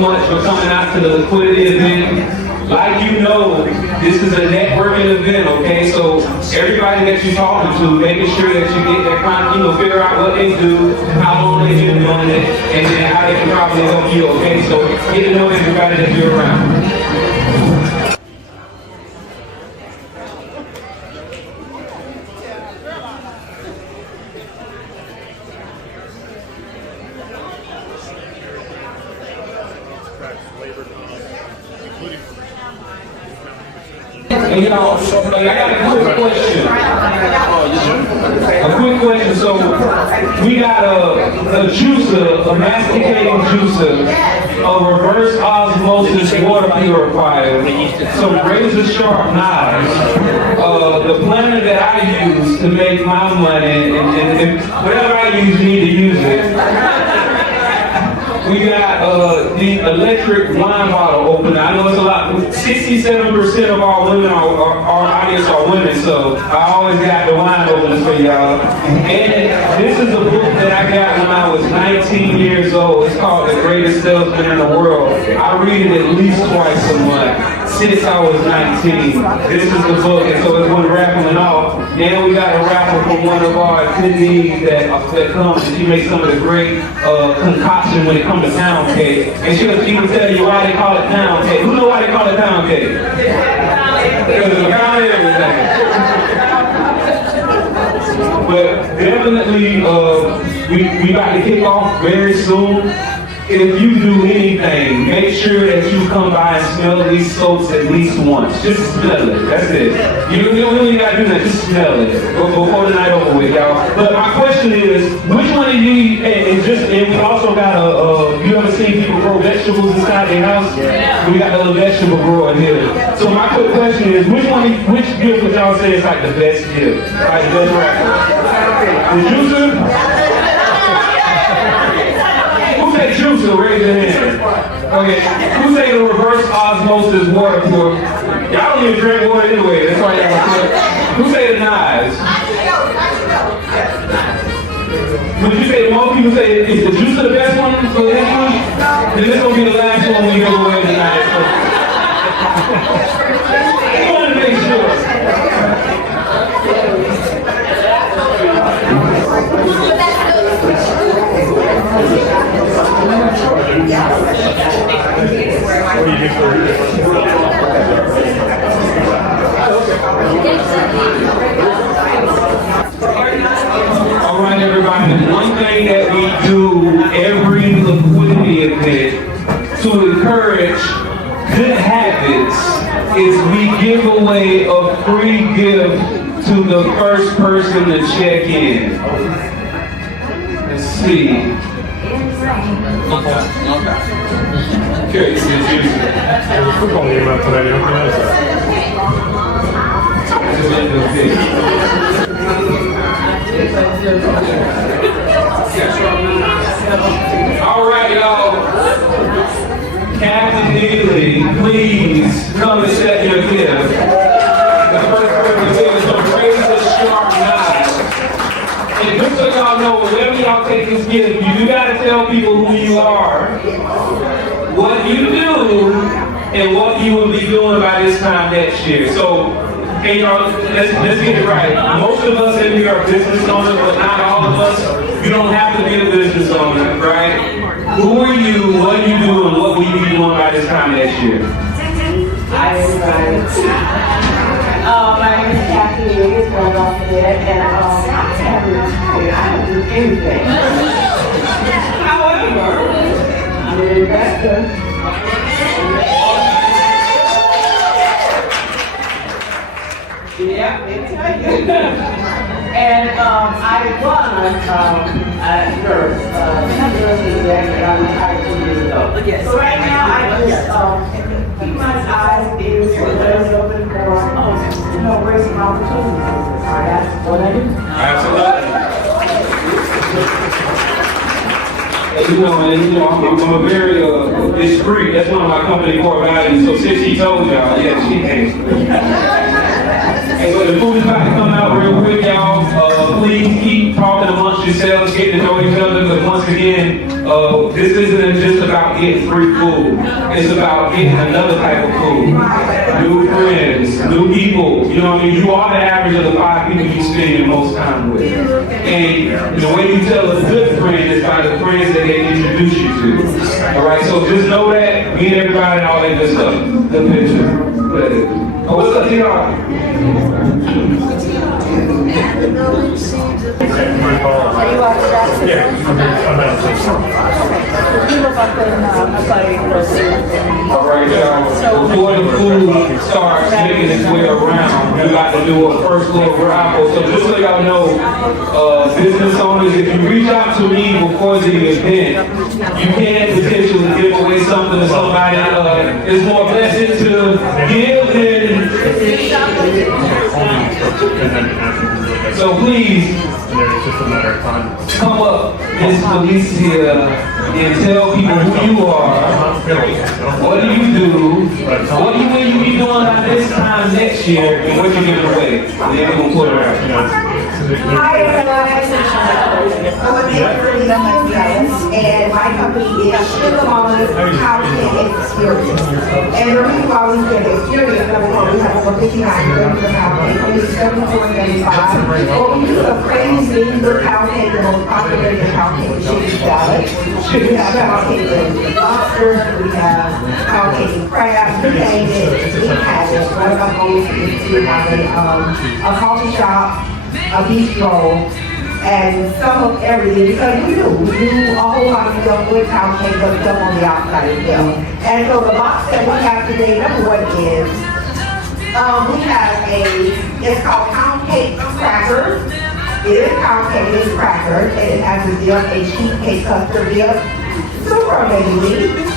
much for coming out to the Liquidity Event. Like you know, this is a networking event, okay? So everybody that you're talking to, making sure that you get that figure out what they do, how long they've been doing it, and then how they can probably help you, okay? So get to know everybody that you're around. Hey, y'all, I got a quick question. A quick question. So, we got a juicer, a masticating juicer, a reverse osmosis water purifier, some razor sharp knives, the blender that I use to make my money, and whatever I use, you need to use it. We got the electric wine bottle opener. I know it's a lot. 67% of our women, our audience are women, so I always got the wine opener for y'all. And this is a book that I got when I was 19 years old. It's called The Greatest Salesman in the World. I read it at least twice a month since I was 19. This is the book, and so it's one raffling off. And we got a raffle from one of our attendees that comes, and she makes some of the great concoction when it comes to pound cake. And she'll even tell you why they call it pound cake. Who know why they call it pound cake? Because it's pound everything. But definitely, we about to kick off very soon. If you do anything, make sure that you come by and smell these soaps at least once. Just smell it. That's it. You don't really gotta do that. Just smell it before the night over with, y'all. But my question is, which one of you? And we also got you ever seen people grow vegetables inside their house? Yeah. We got a little vegetable grower here. So my quick question is, which gift would y'all say is like the best gift? Like the best rapper? The juicer? Juicer, raise your hand. Okay, who say the reverse osmosis water pour? Y'all don't even drink water anyway, that's why y'all want. Who say the knives? Would you say most people say is the juicer the best one for this one? Then this will be the last one we give away tonight. I want to make sure. All right, everybody. One thing that we do every liquidity event to encourage good habits is we give away a free gift to the first person to check in. Let's see. Okay, football game out today, you don't notice that. All right, y'all. Captain Neely, please come and set your gift. The first person is a razor sharp knife. And just so y'all know, whenever y'all take this gift, you gotta tell people who you are, what you do, and what you will be doing by this time next year. So, hey y'all, let's get it right. Most of us in here are business owners, but not all of us. You don't have to be a business owner, right? Who are you, what you do, and what will you be doing by this time next year? Hi everybody. My name is Kathy Lewis, going off the bed, and I'm retired. I don't do anything. However, I'm an investor. Yeah, let me tell you. And I was a nurse. Not nurse exactly, I retired 2 years ago. So right now I just keep my eyes ears and legs open for raise some opportunities. That's what I do. Absolutely. I'm a very discreet. That's one of my company core values. So since she told y'all, yeah, she hates. Hey, so the food is about to come out real quick, y'all. Please keep talking amongst yourselves, get to know each other, because once again, this isn't just about getting free food. It's about getting another type of food. New friends, new people. You know what I mean? You are the average of the 5 people you spend your most time with. And the way you tell a good friend is by the friends that they introduce you to. Alright, so just know that, meet everybody and all that good stuff. Good picture. Oh, what's up, T.R.? Are you out Jackson? Yeah, I'm out of You live up in All right, y'all. Before the food starts making its way around, we're about to do a first little raffle. So just so y'all know, business owners, if you reach out to me before the event, you can potentially give away something to somebody. It's more blessed to give than. So please. And then it's just a matter of time. Come up, Miss Felicia, and tell people who you are. What do you do? What do you will you be doing by this time next year? And what you giving away? And then we're gonna put it out. Hi everyone, I'm a Liquidity Event, and my company is Sugar Mama's Housing Experience. And the reason why we get experience, number one, we have over 59 rooms of housing, only 74.75. But we do a crazy thing with housing, the most popular in housing is chicken salad. We have housing with lobsters, we have housing crabs, we name it, we have it. One of our goals is to have a coffee shop, a bistro, and some of everything, because we do a whole lot of stuff with house cake, but stuff on the outside as well. And so the box that we have today, number one is, we have it's called pound cake crackers. It is pound cake, it's crackers, and it has a dip, a cheesecake custard dip, super amazing.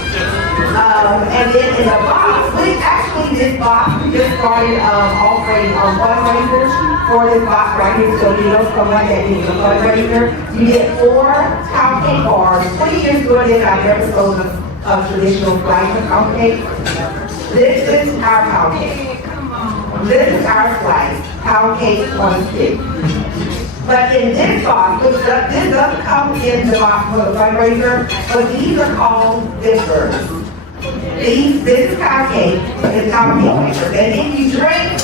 And then in the box, this box, we just started offering fundraisers for this box right here. So you know someone that needs a fundraiser, you get 4 pound cake bars. 20 years doing this, I've never sold a traditional slice of pound cake. This is our pound cake. This is our slice, pound cake on a stick. But in this box, this doesn't come in the box for the fundraiser, but these are called dippers. This is pound cake, it's pound cake dippers. And if you drink,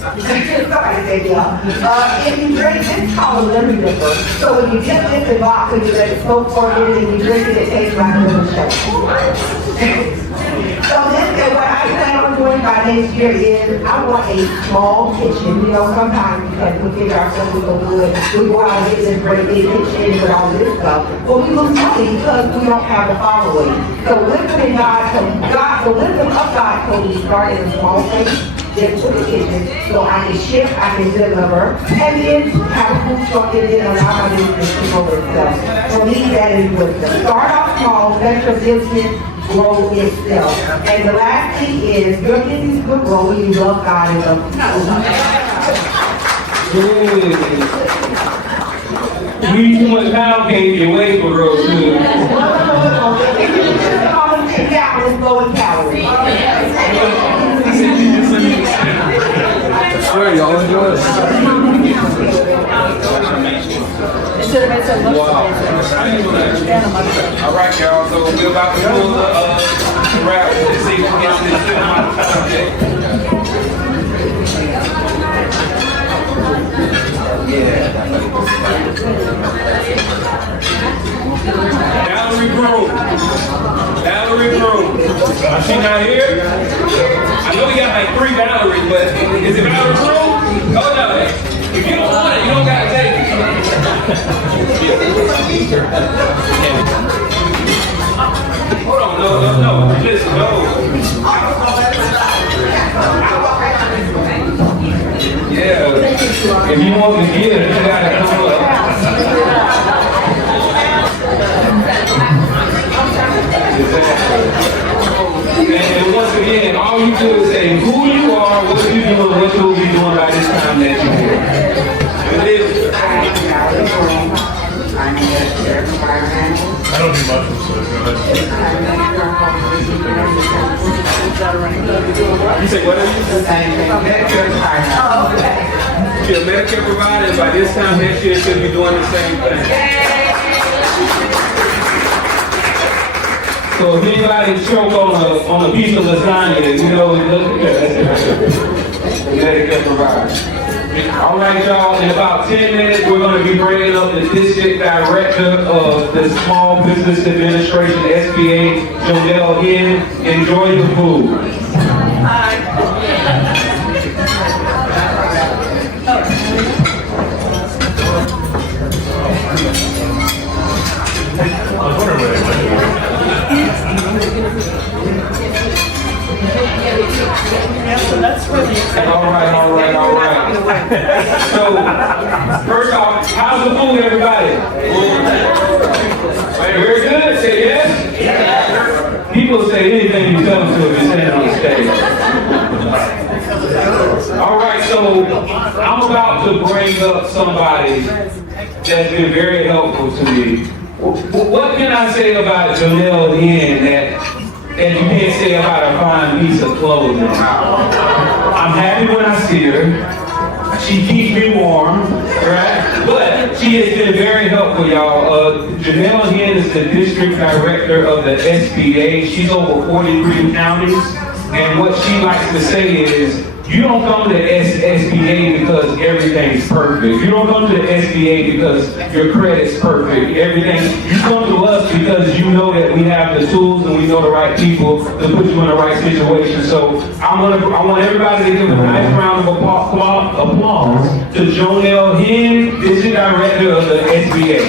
somebody said yeah. If you drink, this is called a lemon dipper. So when you dip this in box and you let it soak for a minute and you drink it, it tastes like a lemon shake. So this is what I plan on doing by next year is I want a small kitchen. You know, sometimes because we figure ourselves we go good, we go out and get this great big kitchen with all this stuff. But we lose money because we don't have the following. So wisdom in the wisdom of God told me start in a small place, then put the kitchen, so I can ship, I can deliver, and then have a food truck and then allow my business to grow itself. For me, that is wisdom. Start off small, let your business grow itself. And the last thing is, your business will grow when you love God and love You eat too much pound cake, your weight will grow too. If you just all them 10 gallons, low in calories. Sure, y'all enjoy it. Wow. All right, y'all. So we're about to pull the wrap and see who gets this amount of pound cake. Valerie Broom. Is she not here? I know we got like 3 Valeries, but is it Valerie Broom? Oh no. If you don't want it, you don't gotta take it. Hold on, no. Just no. Yeah. If you want to get it, you gotta come up. And once again, all you do is say who you are, what you doing, what you'll be doing by this time next year. I don't do mushrooms, so go ahead. You say what? Oh, okay. You're a Medicare provider, and by this time next year, should be doing the same thing. So if anybody choke on a piece of lasagna, you know, Medicare provider. All right, y'all, in about 10 minutes, we're going to be bringing up the District Director of the Small Business Administration, SBA, Jonelle Hinn. Enjoy your food. I was wondering where they went. All right. So, first off, how's the food, everybody? Very good. Say yes? People say anything you tell them to if you stand on the stage. All right, so I'm about to bring up somebody that's been very helpful to me. What can I say about Jonelle Hinn that you can't say about a fine piece of clothing? I'm happy when I see her. She keeps me warm, right? But she has been very helpful, y'all. Jonelle Hinn is the District Director of the SBA. She's over 43 counties. And what she likes to say is, you don't come to the SBA because everything's perfect. You don't come to the SBA because your credit's perfect. Everything. You come to us because you know that we have the tools and we know the right people to put you in the right situation. So I want everybody to give a nice round of applause to Jonelle Hinn, District Director of the SBA.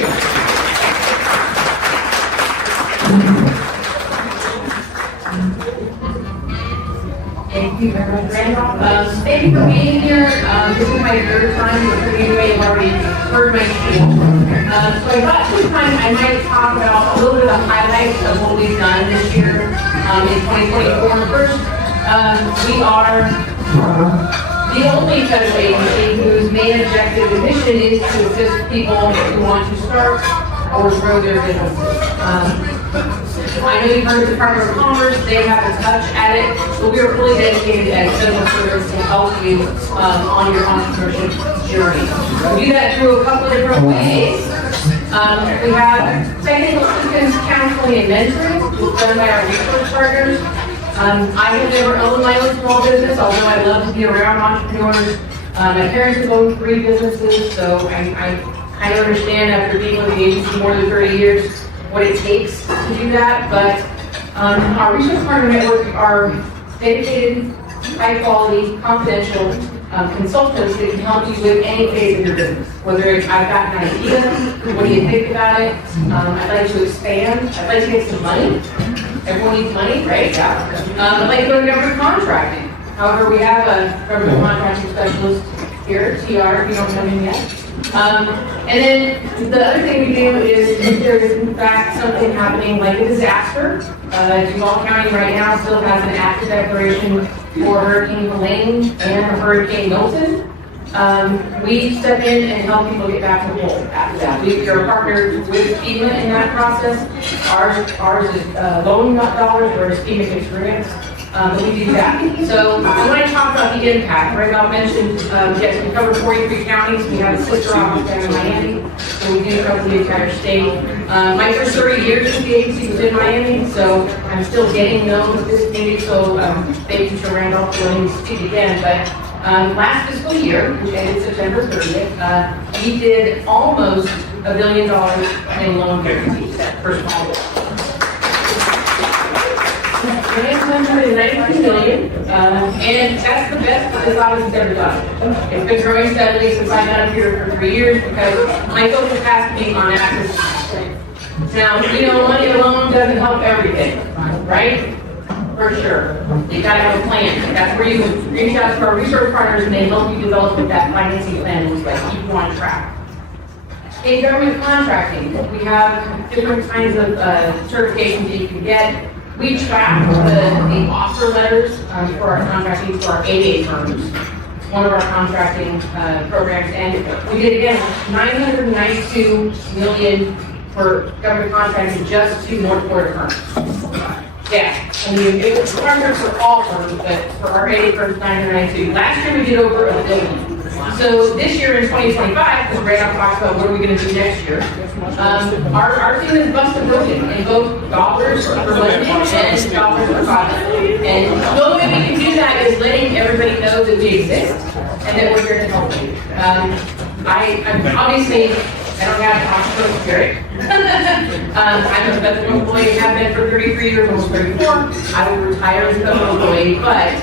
Thank you very much, Randolph. Thank you for being here. This is my third time, but you may have already heard my spiel. So I thought this time I might talk about a little bit of the highlights of what we've done this year in 2024. First, we are the only federal agency whose main objective and mission is to assist people who want to start or grow their businesses. I know you've heard of the Department of Commerce, they have a touch at it, but we are fully dedicated as civil service to help you on your entrepreneurship journey. We do that through a couple of different ways. We have technical assistance, counseling, and mentoring, which is done by our research partners. I have never owned my own small business, although I love to be around entrepreneurs. My parents have owned 3 businesses, so I kind of understand after being with the agency more than 30 years what it takes to do that, but our research partner network are dedicated, high-quality, confidential consultants that can help you with any phase of your business. Whether it's, I've got an idea, what do you think about it? I'd like to expand, I'd like to get some money. Everyone needs money, right? Yeah. I'd like to go to government contracting. However, we have a government contracting specialist here, TR, if you don't know him yet. And then the other thing we do is if there is in fact something happening like a disaster, Duval County right now still has an active declaration for Hurricane Helene and Hurricane Milton. We step in and help people get back to whole after that. We are partnered with FEMA in that process. Ours is loan dollars, whereas FEMA gets grants. But we do that. So I want to talk about the impact. Randolph mentioned, yes, we cover 43 counties. We have a sister office down in Miami, so we do cover the entire state. My first 30 years with the agency was in Miami, so I'm still getting known with this community. So thank you to Randolph for letting me speak again. But last fiscal year, which ended September 30th, we did almost $1 billion in loan guarantees for small business. 992 million, and that's the best that this office has ever done. It's been growing steadily since I've been up here for 3 years because my focus has to be on access to capital. Now, you know, money alone doesn't help everything, right? For sure. You gotta have a plan. That's where you reach out to our research partners and they help you develop what that financing plan looks like. Keep you on track. In government contracting, we have different kinds of certifications that you can get. We track the offer letters for our contracting for our 88 firms. It's one of our contracting programs, and we did again 992 million for government contracting just to North Florida firms. Yeah, I mean, it was contracts for all firms, but for our 81st 992. Last year we did over $1 billion. So this year in 2025, because Randolph talks about what are we going to do next year, our team is busted broken in both dollars for lending and dollars for profit. And the only way we can do that is letting everybody know that we exist and that we're here to help you. I'm obviously, I don't have an entrepreneurial spirit. I'm a federal employee, have been for 33 years, almost 34. I will retire as a federal employee, but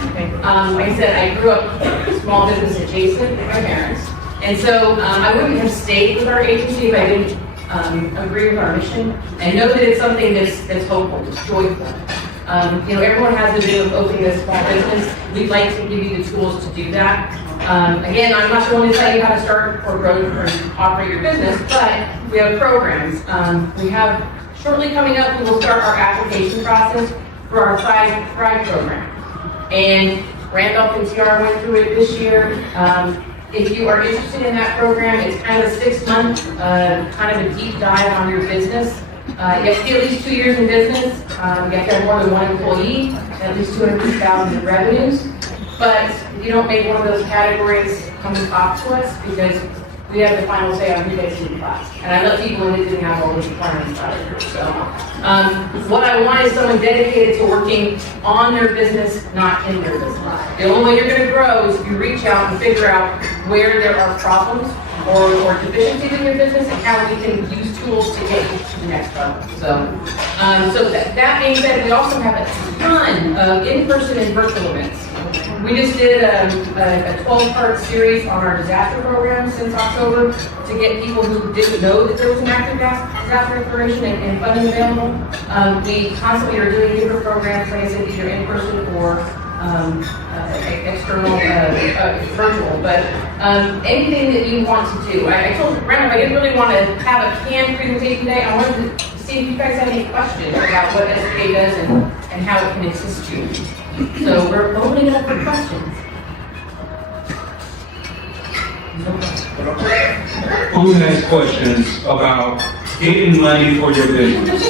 like I said, I grew up small business adjacent with my parents. And so I wouldn't have stayed with our agency if I didn't agree with our mission and know that it's something that's hopeful, it's joyful. Everyone has a vision of opening a small business. We'd like to give you the tools to do that. Again, I'm not the one to tell you how to start or grow or operate your business, but we have programs. We have, shortly coming up, we will start our application process for our Thrive program. And Randolph and TR went through it this year. If you are interested in that program, it's kind of a 6-month, kind of a deep dive on your business. You have to be at least 2 years in business. You have to have more than 1 employee, at least $250,000 in revenues. But if you don't make one of those categories, come and talk to us because we have the final say on who gets in the class. And I let people in that didn't have all those requirements out here. So what I want is someone dedicated to working on their business, not in their business. The only way you're going to grow is if you reach out and figure out where there are problems or deficiencies in your business and how we can use tools to get you to the next level. So that being said, we also have a ton of in-person and virtual events. We just did a 12-part series on our disaster program since October to get people who didn't know that there was an active disaster declaration and funding available. We constantly are doing different programs, like I said, either in person or external, virtual. But anything that you want to do. I told Randolph I didn't really want to have a canned presentation today. I wanted to see if you guys had any questions about what SBA does and how it can assist you. So we're opening it up for questions. Who has questions about getting money for your business?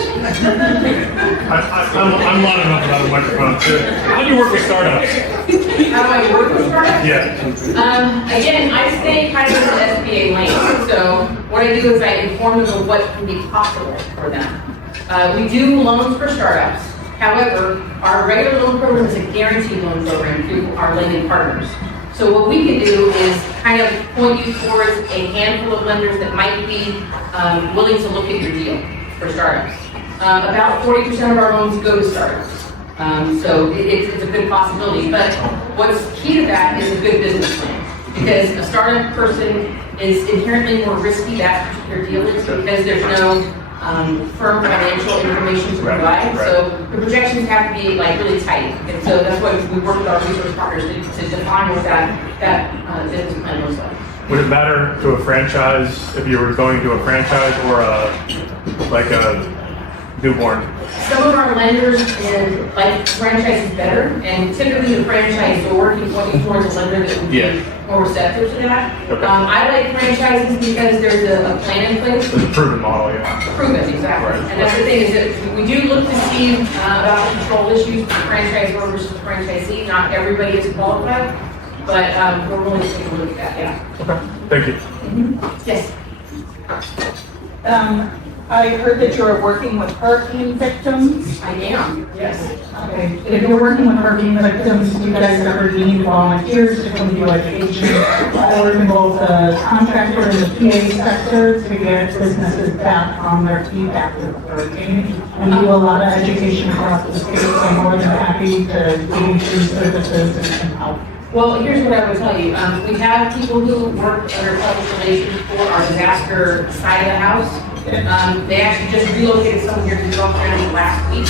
I'm loud enough about the microphone too. How do you work with startups? How do I work with startups? Yeah. Again, I stay kind of in the SBA lane. So what I do is I inform them of what can be possible for them. We do loans for startups. However, our regular loan program is a guaranteed loan program through our lending partners. So what we can do is kind of point you towards a handful of lenders that might be willing to look at your deal for startups. About 40% of our loans go to startups. So it's a good possibility. But what's key to that is a good business plan. Because a startup person is inherently more risky, that particular deal is, because there's no firm financial information to provide. So the projections have to be like really tight. And so that's why we work with our resource partners to define what that business plan looks like. Would it matter to a franchise if you were going to a franchise or a newborn? Some of our lenders and like franchises better, and typically the franchisor can point you towards a lender that would be more receptive to that. Okay. I like franchises because there's a plan in place. It's a proven model, yeah. Proven, exactly. Right. And that's the thing is that we do look to see about the control issues for the franchisor versus the franchisee. Not everybody is qualified, but we're willing to take a look at that, yeah. Okay, thank you. Mm-hmm. Yes. I heard that you're working with hurricane victims. I am, yes. Okay, if you're working with hurricane victims, do you guys ever need volunteers to come do education or involve the contractor in the PA sector to get businesses back on their feet after the hurricane? And do a lot of education across the state, so I'm more than happy to give you free services and help. Well, here's what I would tell you. We have people who work under public relations for our disaster side of the house. They actually just relocated someone here to Gulf County last week.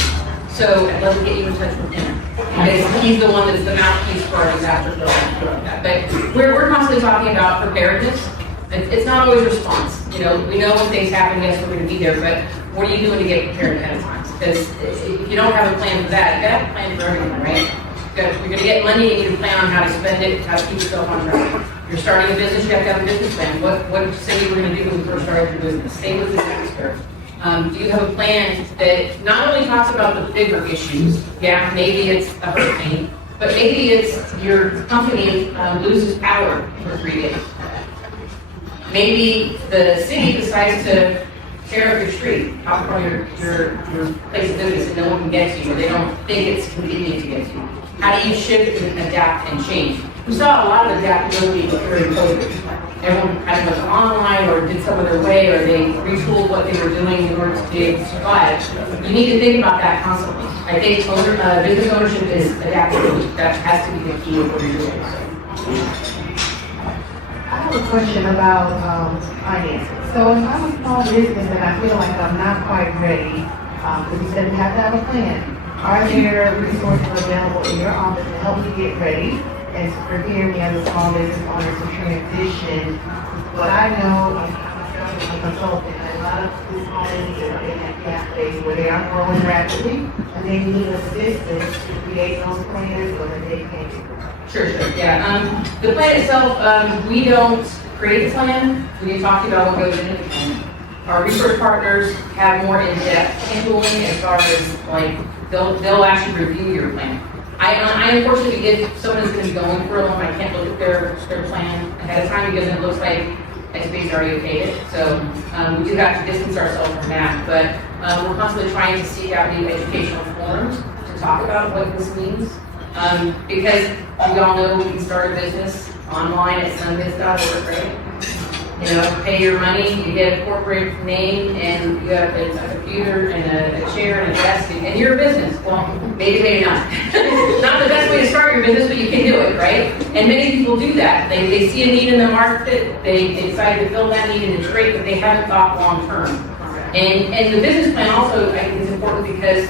So I'd love to get you in touch with him. Because he's the one that's the mouthpiece for our disaster program. But we're constantly talking about preparedness. It's not always response. You know, we know when things happen, yes, we're going to be there, but what are you doing to get prepared ahead of time? Because if you don't have a plan for that, you got to have a plan for everything, right? You're going to get money and you can plan on how to spend it, how to keep yourself on track. You're starting a business, you have to have a business plan. What did you say you were going to do when you first started your business? Same with disaster. Do you have a plan that not only talks about the bigger issues, yeah, maybe it's a hurricane, but maybe it's your company loses power for 3 days. Maybe the city decides to tear up your street, out from your place of business, and no one can get to you, or they don't think it's convenient to get to you. How do you shift and adapt and change? We saw a lot of adaptability during COVID. Everyone kind of went online or did some other way, or they retooled what they were doing in order to be able to survive. You need to think about that constantly. I think business ownership is adaptability. That has to be the key of what you're doing. I have a question about finances. So if I'm a small business and I feel like I'm not quite ready, because you said you have to have a plan, are there resources available in your office to help me get ready and to prepare me as a small business owner to transition? What I know, I'm a consultant, and a lot of these small businesses are in that gap phase where they are growing rapidly and they need assistance to create those plans so that they can. Sure, yeah. The plan itself, we don't create a plan. We talk about what goes into the plan. Our research partners have more in-depth handling as far as like, they'll actually review your plan. I unfortunately, if someone is going to be going for a loan, I can't look at their plan ahead of time because it looks like SBA's already okayed it. So we do have to distance ourselves from that. But we're constantly trying to seek out new educational forums to talk about what this means. Because we all know we can start a business online at sunbiz.org, right? You know, pay your money, you get a corporate name, and you have a computer and a chair and a desk, and you're a business. Well, maybe not. Not the best way to start your business, but you can do it, right? And many people do that. They see a need in the market, they decide to fill that need, and it's great, but they haven't thought long term. And the business plan also, I think, is important because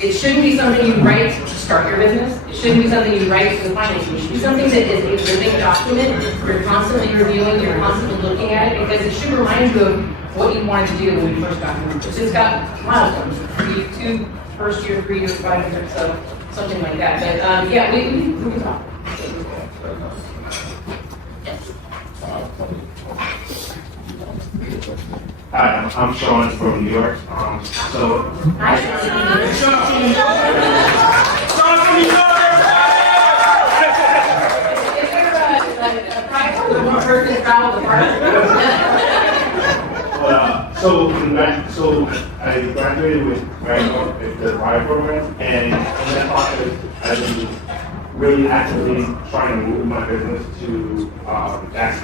it shouldn't be something you write to start your business. It shouldn't be something you write to the finance. It should be something that is a living document. You're constantly reviewing, you're constantly looking at it because it should remind you of what you wanted to do when you first got here. It's just got milestones. 2 first year, 3 years, 5 years, so something like that. But yeah, we can talk. Hi, I'm Sean from New York. So I graduated with the RIDE program, and in that process, I've been really actively trying to move my business to that.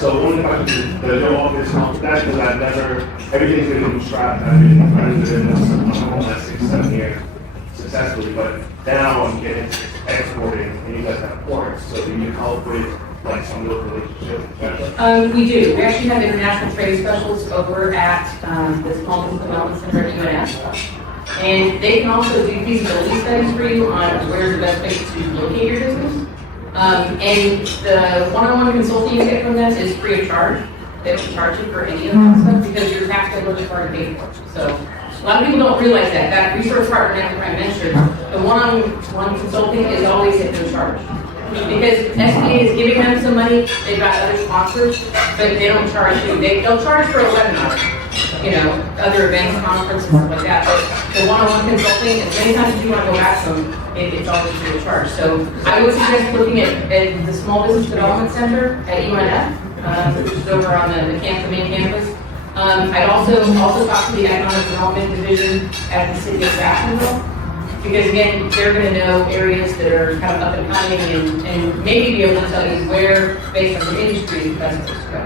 So one of the questions, there's no office, that's because I've never, everything's been bootstrapped, I've been running the business for almost 6-7 years successfully, but now I'm getting exporting, and you guys have ports, so do you help with like some of those relationships? We do. We actually have international trade specialists over at the Small Business Development Center at UNF. And they can also do feasibility studies for you on where's the best place to locate your business. And the one-on-one consulting you get from them is free of charge. They don't charge you for any of that stuff because your tax code is already paid for. So a lot of people don't realize that. That resource partner that I mentioned, the one-on-one consulting is always at no charge. Because SBA is giving them some money, they've got other sponsors, but they don't charge you. They'll charge for a webinar, you know, other events, conferences, stuff like that. But the one-on-one consulting, as many times as you want to go ask them, it's always free of charge. So I would suggest looking at the Small Business Development Center at UNF, which is over on the main campus. I'd also talk to the Economic Development Division at the City of Jacksonville. Because again, they're going to know areas that are kind of up and coming and maybe be able to tell you where, based on the industry, is the best place to go.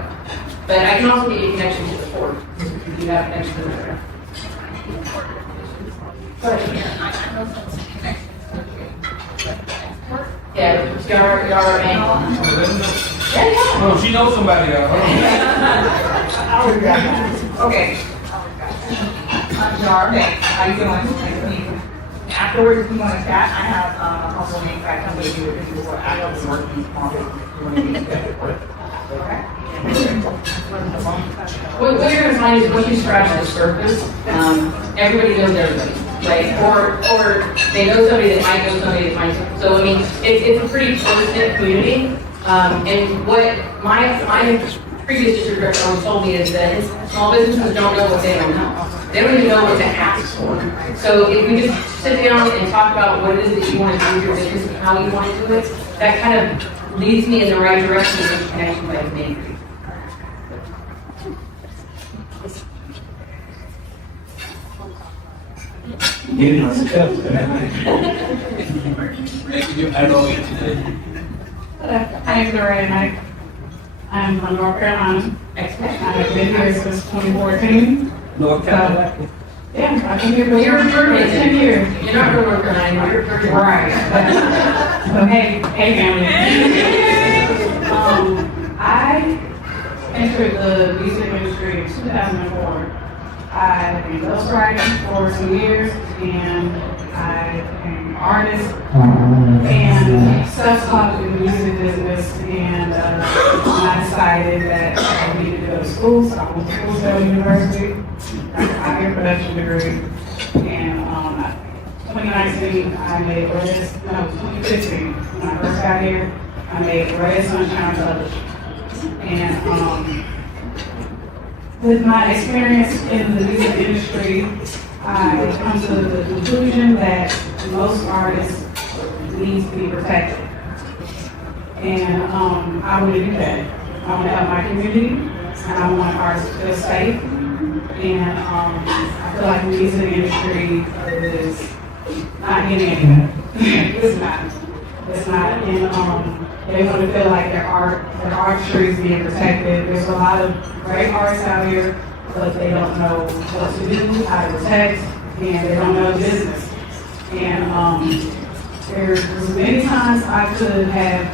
But I can also get you connections to the port. If you have connections to there. Yeah, your bank. Oh, she knows somebody else. Okay. Jar, how you doing? Afterwards, if you want to chat, I have a couple of names that come with you before I don't be working on it. What you're going to find is once you scratch the surface, everybody knows everybody, right? Or they know somebody that might know somebody that might know. So I mean, it's a pretty close-knit community. And what my previous district director always told me is that small businesses don't know what they don't know. They don't even know what to ask for. So if we just sit down and talk about what it is that you want to do with your business and how you want to do it, that kind of leads me in the right direction with the connections I've made. Getting on steps. My name is Lorraine. I'm from North Carolina. I've been here since 2014. North Carolina. Yeah, I've been here for You're a journalist. 10 years. You're not from North Carolina, you're a journalist. Right. So hey family. I entered the music industry in 2004. I've been ghostwriting for some years, and I became an artist and self-taught in the music business, and I decided that I needed to go to school, so I went to Full Sail University, got a higher production degree, and 2019, I made 2015, when I first got here, I made Red Sunshine Publishing. And with my experience in the music industry, I come to the conclusion that most artists need to be protected. And I want to do that. I want to help my community, and I want artists to feel safe. And I feel like the music industry is not getting anywhere. It's not. It's not. And they want to feel like their artistry is being protected. There's a lot of great artists out here, but they don't know what to do, how to protect, and they don't know the business. And there's many times I could have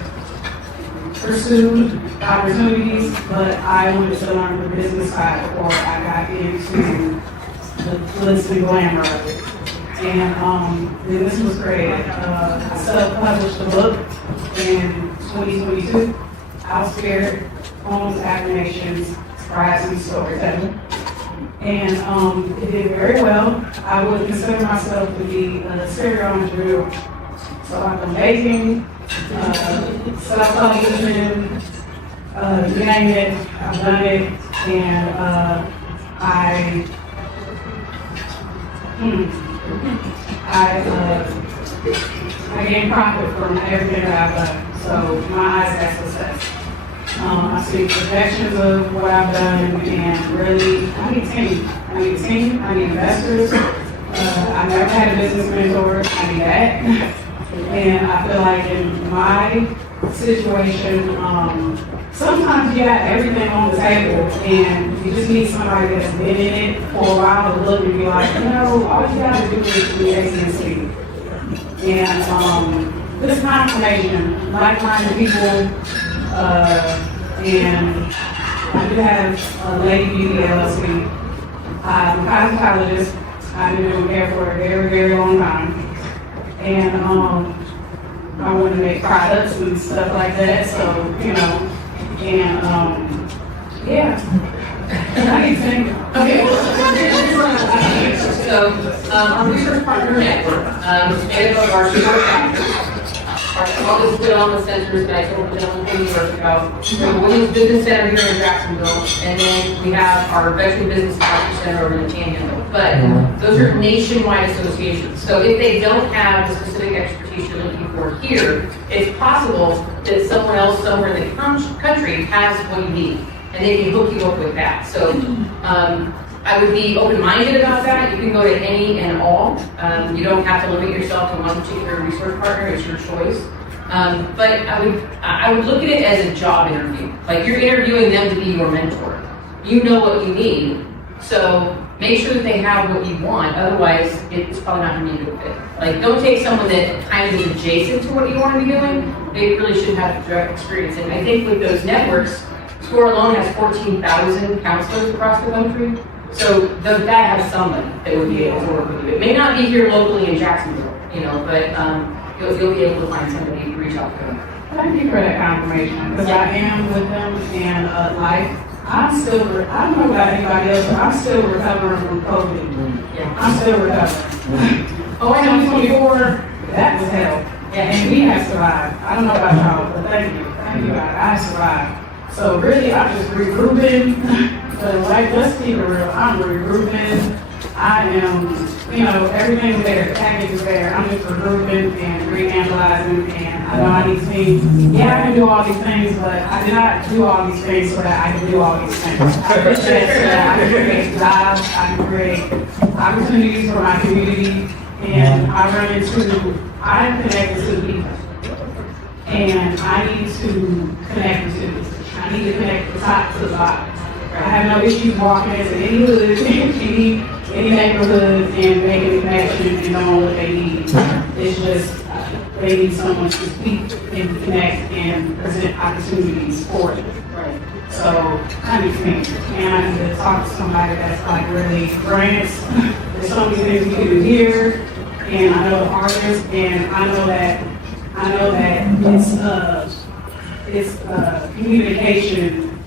pursued opportunities, but I wanted to learn the business side before I got into the glitz and glamour of it. And then this was created. I self-published a book in 2022, House Spirit, Poems, Affirmations, Scribes, and Storytelling. And it did very well. I would consider myself to be a serial entrepreneur. So I've been baking, self-publishing, you name it, I've done it, and I gain profit from everything that I've done. So my eyes have success. I see projections of what I've done, and really, I need a team. I need a team, I need investors. I never had a business mentor, I need that. And I feel like in my situation, sometimes you got everything on the table, and you just need somebody that's been in it for a while to look and be like, you know, all you gotta do is do X and C. And this confirmation, like-minded people, and I do have a Lady Beauty LLC. I'm a cosmetologist. I've been doing hair for a very, very long time. And I want to make products and stuff like that, so, you know, and yeah. I think, okay. So, our research partner network, made up of our support factors. All this good on the centers that I told the gentleman from New York about. We have a Women's Business Center here in Jacksonville, and then we have our Veteran Business Advisory Center over in the Panhandle. But those are nationwide associations. So if they don't have the specific expertise you're looking for here, it's possible that someone else somewhere in the country has what you need, and they can hook you up with that. So I would be open-minded about that. You can go to any and all. You don't have to limit yourself to one particular resource partner. It's your choice. But I would look at it as a job interview. Like, you're interviewing them to be your mentor. You know what you need, so make sure that they have what you want. Otherwise, it's probably not going to be a good fit. Like, don't take someone that kind of is adjacent to what you want to be doing. They really should have direct experience. And I think with those networks, SCORE alone has 14,000 counselors across the country. So that has somebody that would be able to work with you. It may not be here locally in Jacksonville, you know, but you'll be able to find somebody to reach out to them. Thank you for that confirmation, because I am with them, and I don't know about anybody else, but I'm still recovering from COVID. Yeah. I'm still recovering. 2024, that was hell. And we have survived. I don't know about y'all, but thank you. Thank you, God. I survived. So really, I'm just regrouping, like, let's keep it real, I'm regrouping. I am, everything's there, the package is there, I'm just regrouping and reanalyzing, and I know I need things. Yeah, I can do all these things, but I did not do all these things so that I can do all these things. I did that so that I can create jobs, I can create opportunities for my community, and I'm connected to the people. And I need to connect with cities. I need to connect the top to the bottom. I have no issues walking into any hood, any neighborhood, and making a connection and knowing what they need. It's just, they need someone to speak and connect and present opportunities for them. So, I need to connect. And I need to talk to somebody that's like really grants. There's so many things we can do here, and I know the artists, and I know that it's communication.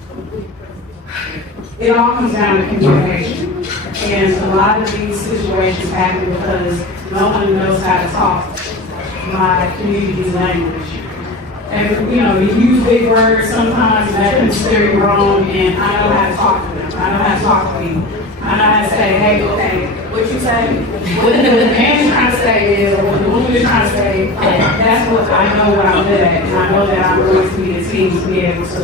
It all comes down to communication. And a lot of these situations happen because no one knows how to talk my community's language. And, you use big words sometimes, and that can steer you wrong, and I know how to talk to them. I know how to talk to people. I know how to say, hey, okay, what you say? What the man is trying to say is, or what the woman is trying to say, that's what I know what I'm good at, and I know that I'm going to be a team to be able to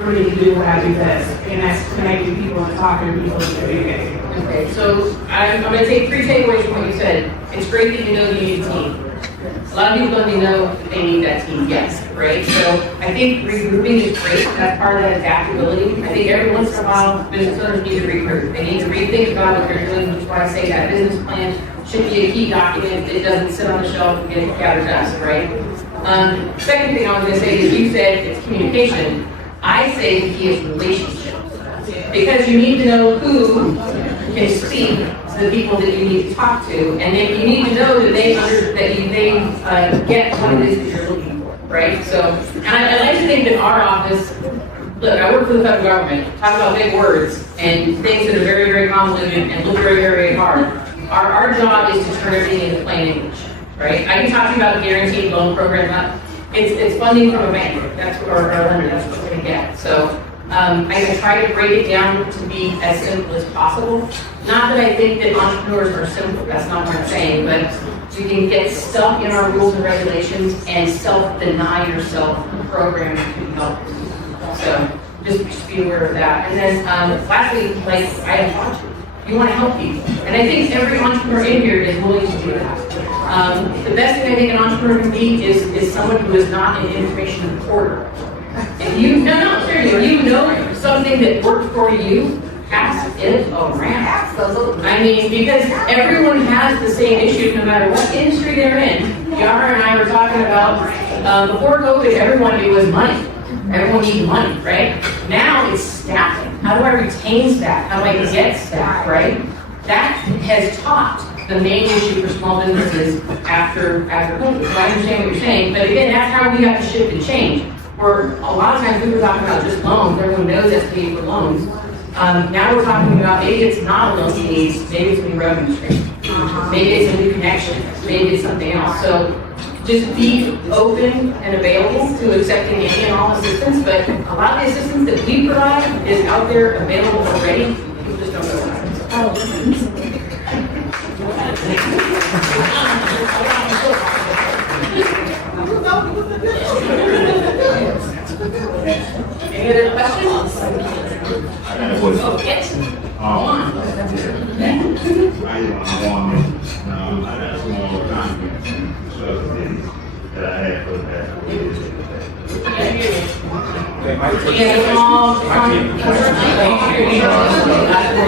really do what I do best, and that's connecting people and talking to people and communicating. Okay, so I'm going to take 3 takeaways from what you said. It's great that you know you need a team. A lot of people don't even know that they need that team, yes, right? So I think regrouping is great. That's part of that adaptability. I think every once in a while, business owners need to regroup. They need to rethink about what they're doing, which is why I say that business plan should be a key document. It doesn't sit on the shelf and get out of dust, right? Second thing I was going to say is you said it's communication. I say the key is relationships. Because you need to know who can speak to the people that you need to talk to, and then you need to know that they get what it is that you're looking for, right? So, and I like to think that our office, look, I work for the federal government, talk about big words and things that are very, very convoluted and look very, very hard. Our job is to turn everything into plain English, right? I can talk to you about a guaranteed loan program. It's funding from a bank. That's what our lender, that's what we're going to get. So I'm going to try to break it down to be as simple as possible. Not that I think that entrepreneurs are simple. That's not what I'm saying. But you can get stuck in our rules and regulations and self-deny yourself the program that can help. So just be aware of that. And then lastly, like I have taught you want to help people. And I think every entrepreneur in here is willing to do that. The best thing I think an entrepreneur can be is someone who is not an information reporter. If you, seriously, if you know something that worked for you, pass it around. Absolutely. I mean, because everyone has the same issues no matter what industry they're in. Yara and I were talking about, before COVID, it was money. Everyone needs money, right? Now it's staffing. How do I retain staff? How do I get staff, right? That has topped the main issue for small businesses after COVID. So I understand what you're saying, but again, that's how we have to shift and change. Where a lot of times we were talking about just loans, everyone knows SBA for loans. Now we're talking about maybe it's not a loan needs, maybe it's a new revenue stream, maybe it's a new connection, maybe it's something else. So just be open and available to accepting any and all assistance, but a lot of the assistance that we provide is out there available already. People just don't know about it. Any other questions? I got a question. Yes. I got a small contribution that I had for the past 4 years.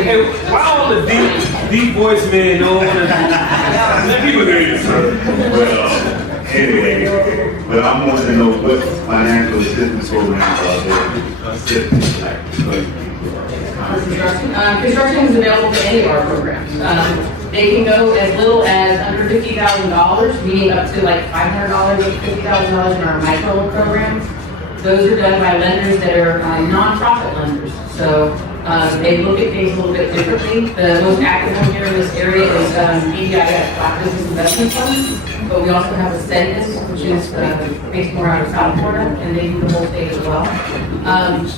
Hey, why all the deep voice men don't want to let people hear you, sir? Well, anyway, but I want to know what financial assistance programs are there. Construction is available to any of our programs. They can go as little as under $50,000, meaning up to like $500 up to $50,000 in our micro programs. Those are done by lenders that are nonprofit lenders. So They look at things a little bit differently. The most active one here in this area is BDIF, Black Business Investment Fund. But we also have a SENDIS, which is based more out of South Florida, and they do the whole state as well.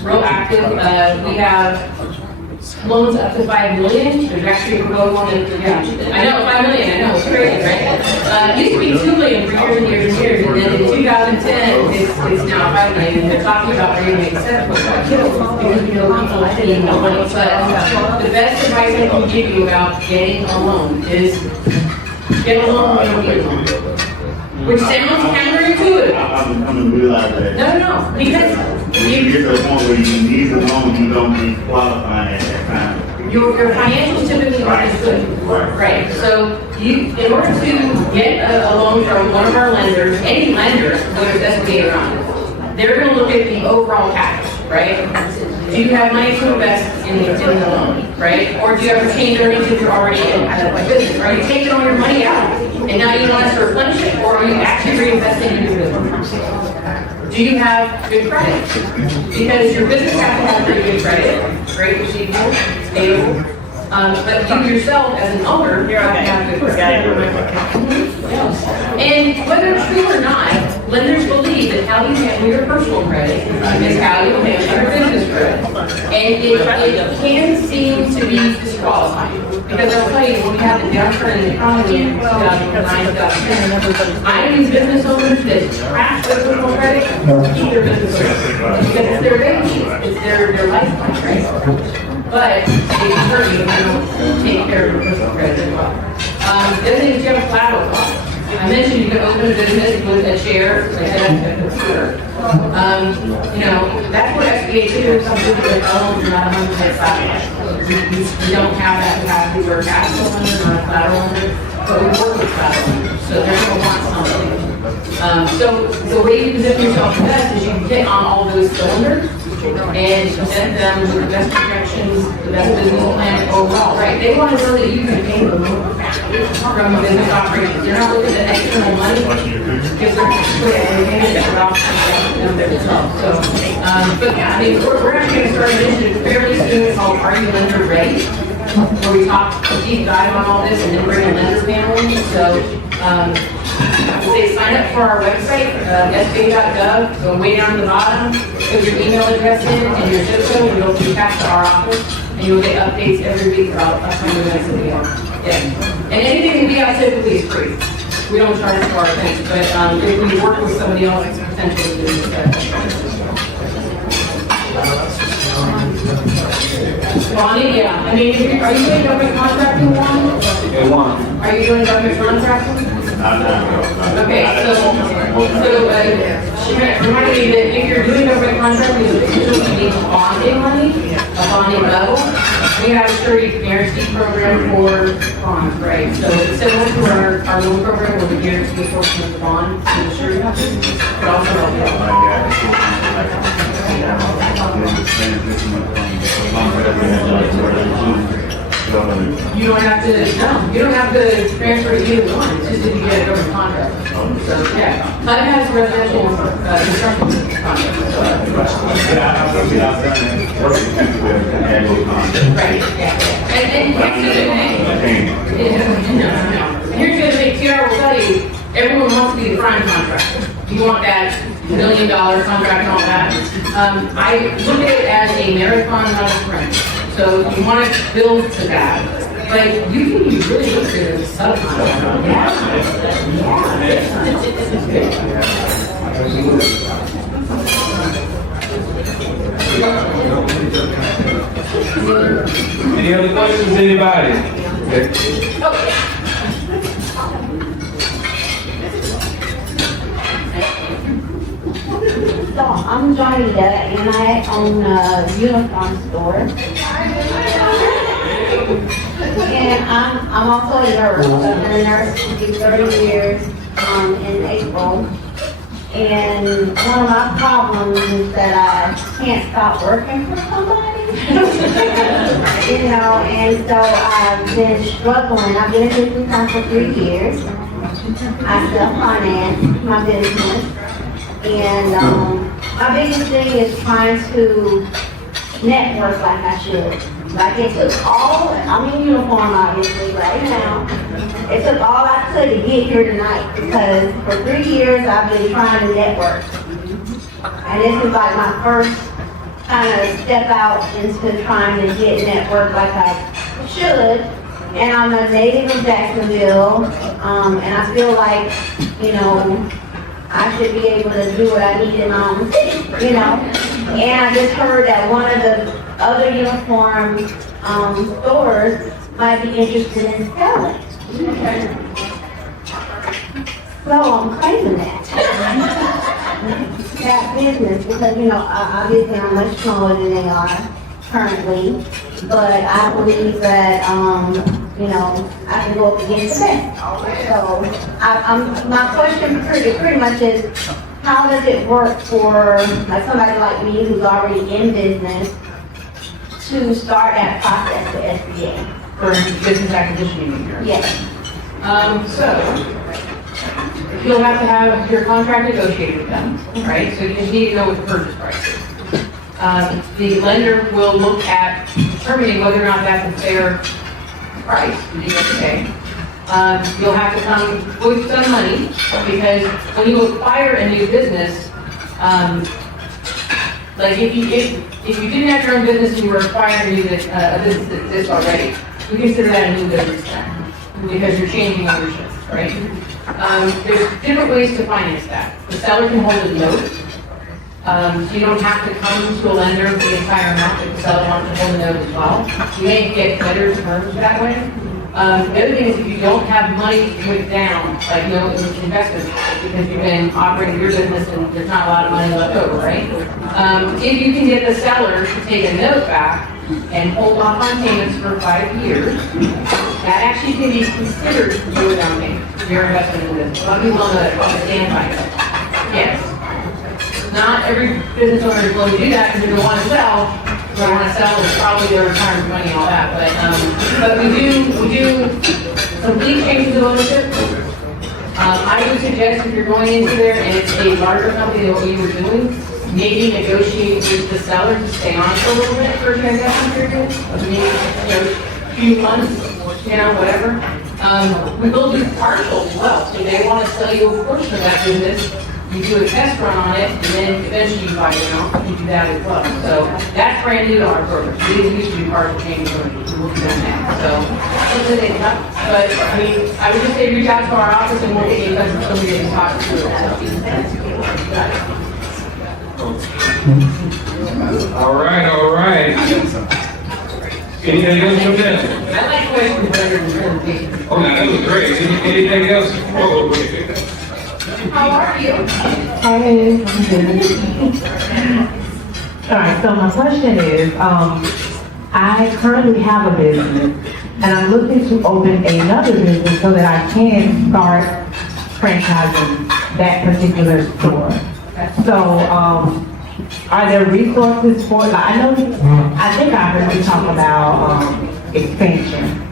Real active, we have loans up to $5 million. There's actually a proposal on it. Yeah, I know, $5 million, I know, it's crazy, right? It used to be $2 million for years and years and years, and then in 2010, it's now $5 million, and they're talking about raising it $7 because we know people need more money. But the best advice I can give you about getting a loan is get a loan when you don't need a loan. Which sounds counterintuitive. I'm gonna realize that. No, because You get to the point where you need the loan, you don't need qualifying at that time. your financials typically aren't good. Right. So you, in order to get a loan from one of our lenders, any lender, whether it's SBA or not, they're going to look at the overall package, right? Do you have money to invest in the loan, right? Or do you have retained earnings if you're already in a business? Are you taking all your money out and now you want us to replenish it, or are you actually reinvesting in your business? Do you have good credit? Because your business has to have pretty good credit, great receivable, stable. But you yourself, as an owner, you have to have good credit. And whether it's true or not, lenders believe that how you handle your personal credit is how you handle your business credit. And it can seem to be disqualifying. Because I'll tell you, when we had the downturn in the economy in 2009, 2010, I use business owners that trash their personal credit to keep their business credit. Because it's their baby, it's their lifeline, right? But they can hurt you if you don't take care of your personal credit as well. The other thing is you have a collateral cost. I mentioned you can open a business with a chair, like a computer. You know, that's what SBA too is. Some people are like, oh, you're not 100% collateral. We don't have that capacity for a cash flow lender, not a collateral lender, but we work with collateral lenders, so they're going to want something. So the way you position yourself best is you hit on all those cylinders and present them with the best projections, the best business plan overall, right? They want to know that you can pay them from a business operations. You're not looking at external money because they're paying it off themselves. So, but yeah, I mean, we're actually going to start an initiative fairly soon called Are You Lender Ready? Where we talk a deep dive on all this and then bring a lender panel in. So, say sign up for our website, sba.gov, go way down to the bottom, put your email address in and your zip code, and you'll be attached to our office, and you'll get updates every week about upcoming events that we have. Yeah. And anything that we have typically is free. We don't charge for our things, but if we work with somebody else, it's potentially doing that. Bonnie, yeah. I mean, are you doing government contracting, Juan? Are you doing government contracting? Okay, so she reminded me that if you're doing government contracting, you need bonding money, a bonding level. We have a surety guarantee program for bonds, right? So it's similar to our loan program where we guarantee a portion of the bond to the surety company, but also help you out. You don't have to, no, you don't have to transfer to either one, it's just if you get a government contract. So, yeah, HUD has residential construction contracts. Right, yeah. And here's the thing. No. Here's the other thing, TR will tell you, everyone wants to be the prime contractor. You want that $1 million contract and all that. I look at it as a marathon, not a sprint. So you want to build to that. But you can be really good as a subcontractor. Any other questions, anybody? So I'm Johnny and I own a uniform store. And I'm also a nurse. I've been a nurse for 30 years in April. And one of my problems is that I can't stop working for somebody. You know, and so I've been struggling. I've been in business now for 3 years. I self-finance my business. And my biggest thing is trying to network like I should. Like it took all, I'm in uniform obviously right now. It took all I could to get here tonight because for 3 years I've been trying to network. And this is like my first kind of step out into trying to get network like I should. And I'm a native of Jacksonville, and I feel like, you know, I should be able to do what I need in my own city, you know. And I just heard that one of the other uniform stores might be interested in selling. So I'm claiming that. That business, because, you know, obviously I'm much smaller than they are currently, but I believe that, you know, I can go up against the best. So, my question pretty much is, how does it work for like somebody like me who's already in business to start that process with SBA? For business acquisition, you mean? Yes. So, you'll have to have your contract negotiated with them, right? So you just need to know what the purchase price is. The lender will look at determining whether or not that's a fair price that you have to pay. You'll have to come with some money because when you acquire a new business, like if you didn't have your own business and you were acquiring a business that exists already, we consider that a new business then because you're changing ownership, right? There's different ways to finance that. The seller can hold a note. So you don't have to come to a lender for the entire amount if the seller wants to hold a note as well. You may get better terms that way. The other thing is if you don't have money to put down, like no investment, because you've been operating your business and there's not a lot of money left over, right? If you can get the seller to take a note back and hold off on payments for 5 years, that actually can be considered your down payment, your investment in the business. A lot of people don't know that, but stand by it. Yes. Not every business owner is willing to do that because they don't want to sell. They want to sell is probably their retirement money and all that. But we do complete changes of ownership. I would suggest if you're going into there and it's a larger company than what you were doing, maybe negotiate with the seller to stay on for a little bit for a transaction period, maybe a few months, you know, whatever. We will do partial as well. So they want to sell you a portion of that business. You do a test run on it, and then eventually you buy it out. You do that as well. So that's brand new to our program. We didn't used to be part of the change order. We'll do that now. So, but I mean, I would just say reach out to our office and we'll get you in touch with somebody to talk to. All right. Anything else from them? I like questions better than presentation. Oh, no, that was great. Anything else? Oh, How are you? Hey. All right, so my question is, I currently have a business and I'm looking to open another business so that I can start franchising that particular store. So, are there resources for, like, I think I heard you talk about expansion.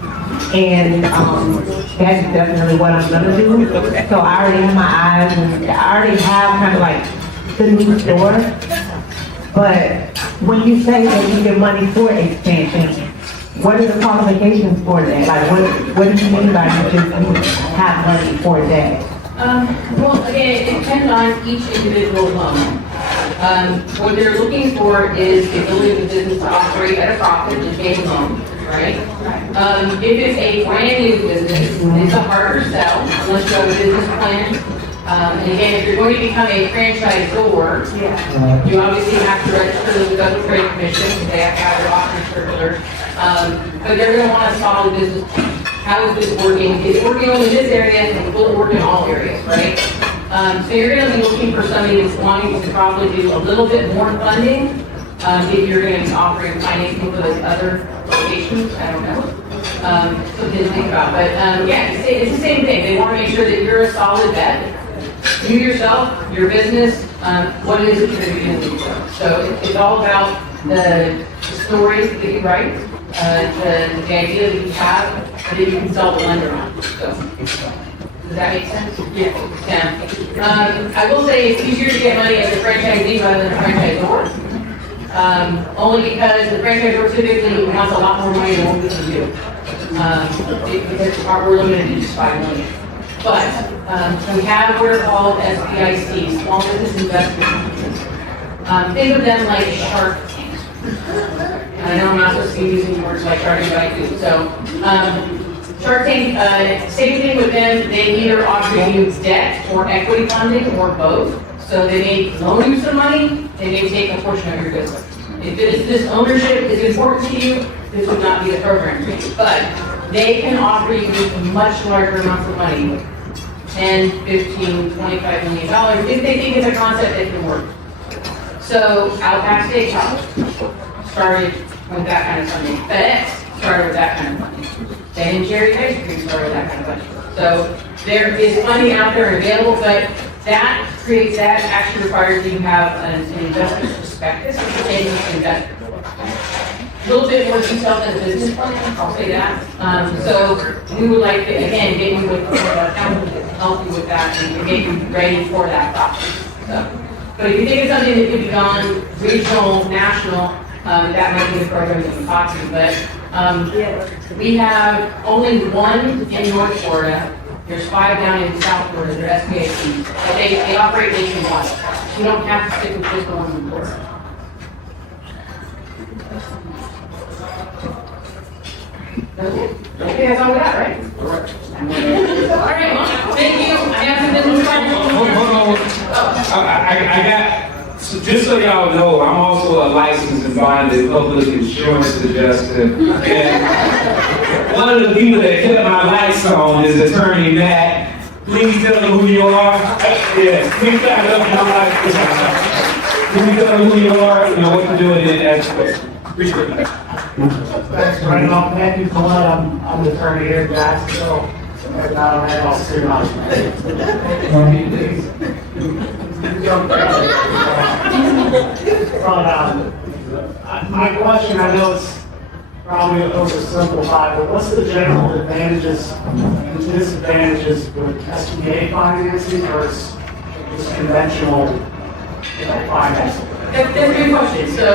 And that's definitely what I'm gonna do. So I already have my eyes, and I already have kind of like the new store. But when you say that you get money for expansion, what are the qualifications for that? Like, what do you mean by you just have money for that? Well, again, it depends on each individual loan. What they're looking for is the ability of the business to operate at a profit and pay the loan. Right? If it's a brand new business, it's a harder sell unless you have a business plan. And again, if you're going to become a franchisor, you obviously have to register with the Federal Trade Commission because they have to have their office circular. But they're going to want a solid business plan. How is this working? Is it working only in this area? And will it work in all areas, right? So you're going to be looking for somebody that's wanting to probably do a little bit more funding if you're going to be offering financing for those other locations. I don't know. Something to think about. But yeah, it's the same thing. They want to make sure that you're a solid bet. You yourself, your business, what it is that you're going to be doing with yourself. So it's all about the stories that you write, the idea that you have, and that you can sell the lender on. So, does that make sense? Yeah. I will say it's easier to get money as a franchisee rather than a franchisor. only because the franchisor typically wants a lot more money than what we can do. Because we're limited to just 5 million. But, we have what are called SBIC, Small Business Investment. Think of them like Shark Tank. I know I'm not supposed to be using words like Shark Tank, but I do. So, Shark Tank, same thing with them, they either offer you debt or equity funding or both. So they may loan you some money, they may take a portion of your business. If this ownership is important to you, this would not be the program for you. But they can offer you much larger amounts of money, 10, 15, $25 million, if they think it's a concept that can work. So Outback Steakhouse started with that kind of funding. FedEx started with that kind of funding. Ben & Jerry's ice cream started with that kind of funding. So there is funding out there available, but that actually requires you to have an investment prospectus, and you can invest. A little bit more detailed than a business plan, I'll say that. So we would like to, again, get you with an accountant to help you with that and get you ready for that process. So, but if you think it's something that could be done regional, national, that might be the program that we talk to. But we have only one in North Florida. There's 5 down in South Florida. They're SBACs. But they operate nationwide. You don't have to stick with just the ones in Florida. Okay, that's all we got, right? All right, well, thank you. I have some business questions. Hold on. I got, so just so y'all know, I'm also a licensed and bonded public insurance adjuster. And one of the people that kept my lights on is Attorney Matt. Please tell them who you are. Yes, please tell them who you are, you know what to do in that aspect. Appreciate it. Thanks for running off. Matthew Collette, I'm the attorney here in Jacksonville. And I don't have all serious. My question, I know it's probably oversimplified, but what's the general advantages and disadvantages with SBA financing versus just conventional, financing? That's a good question. So,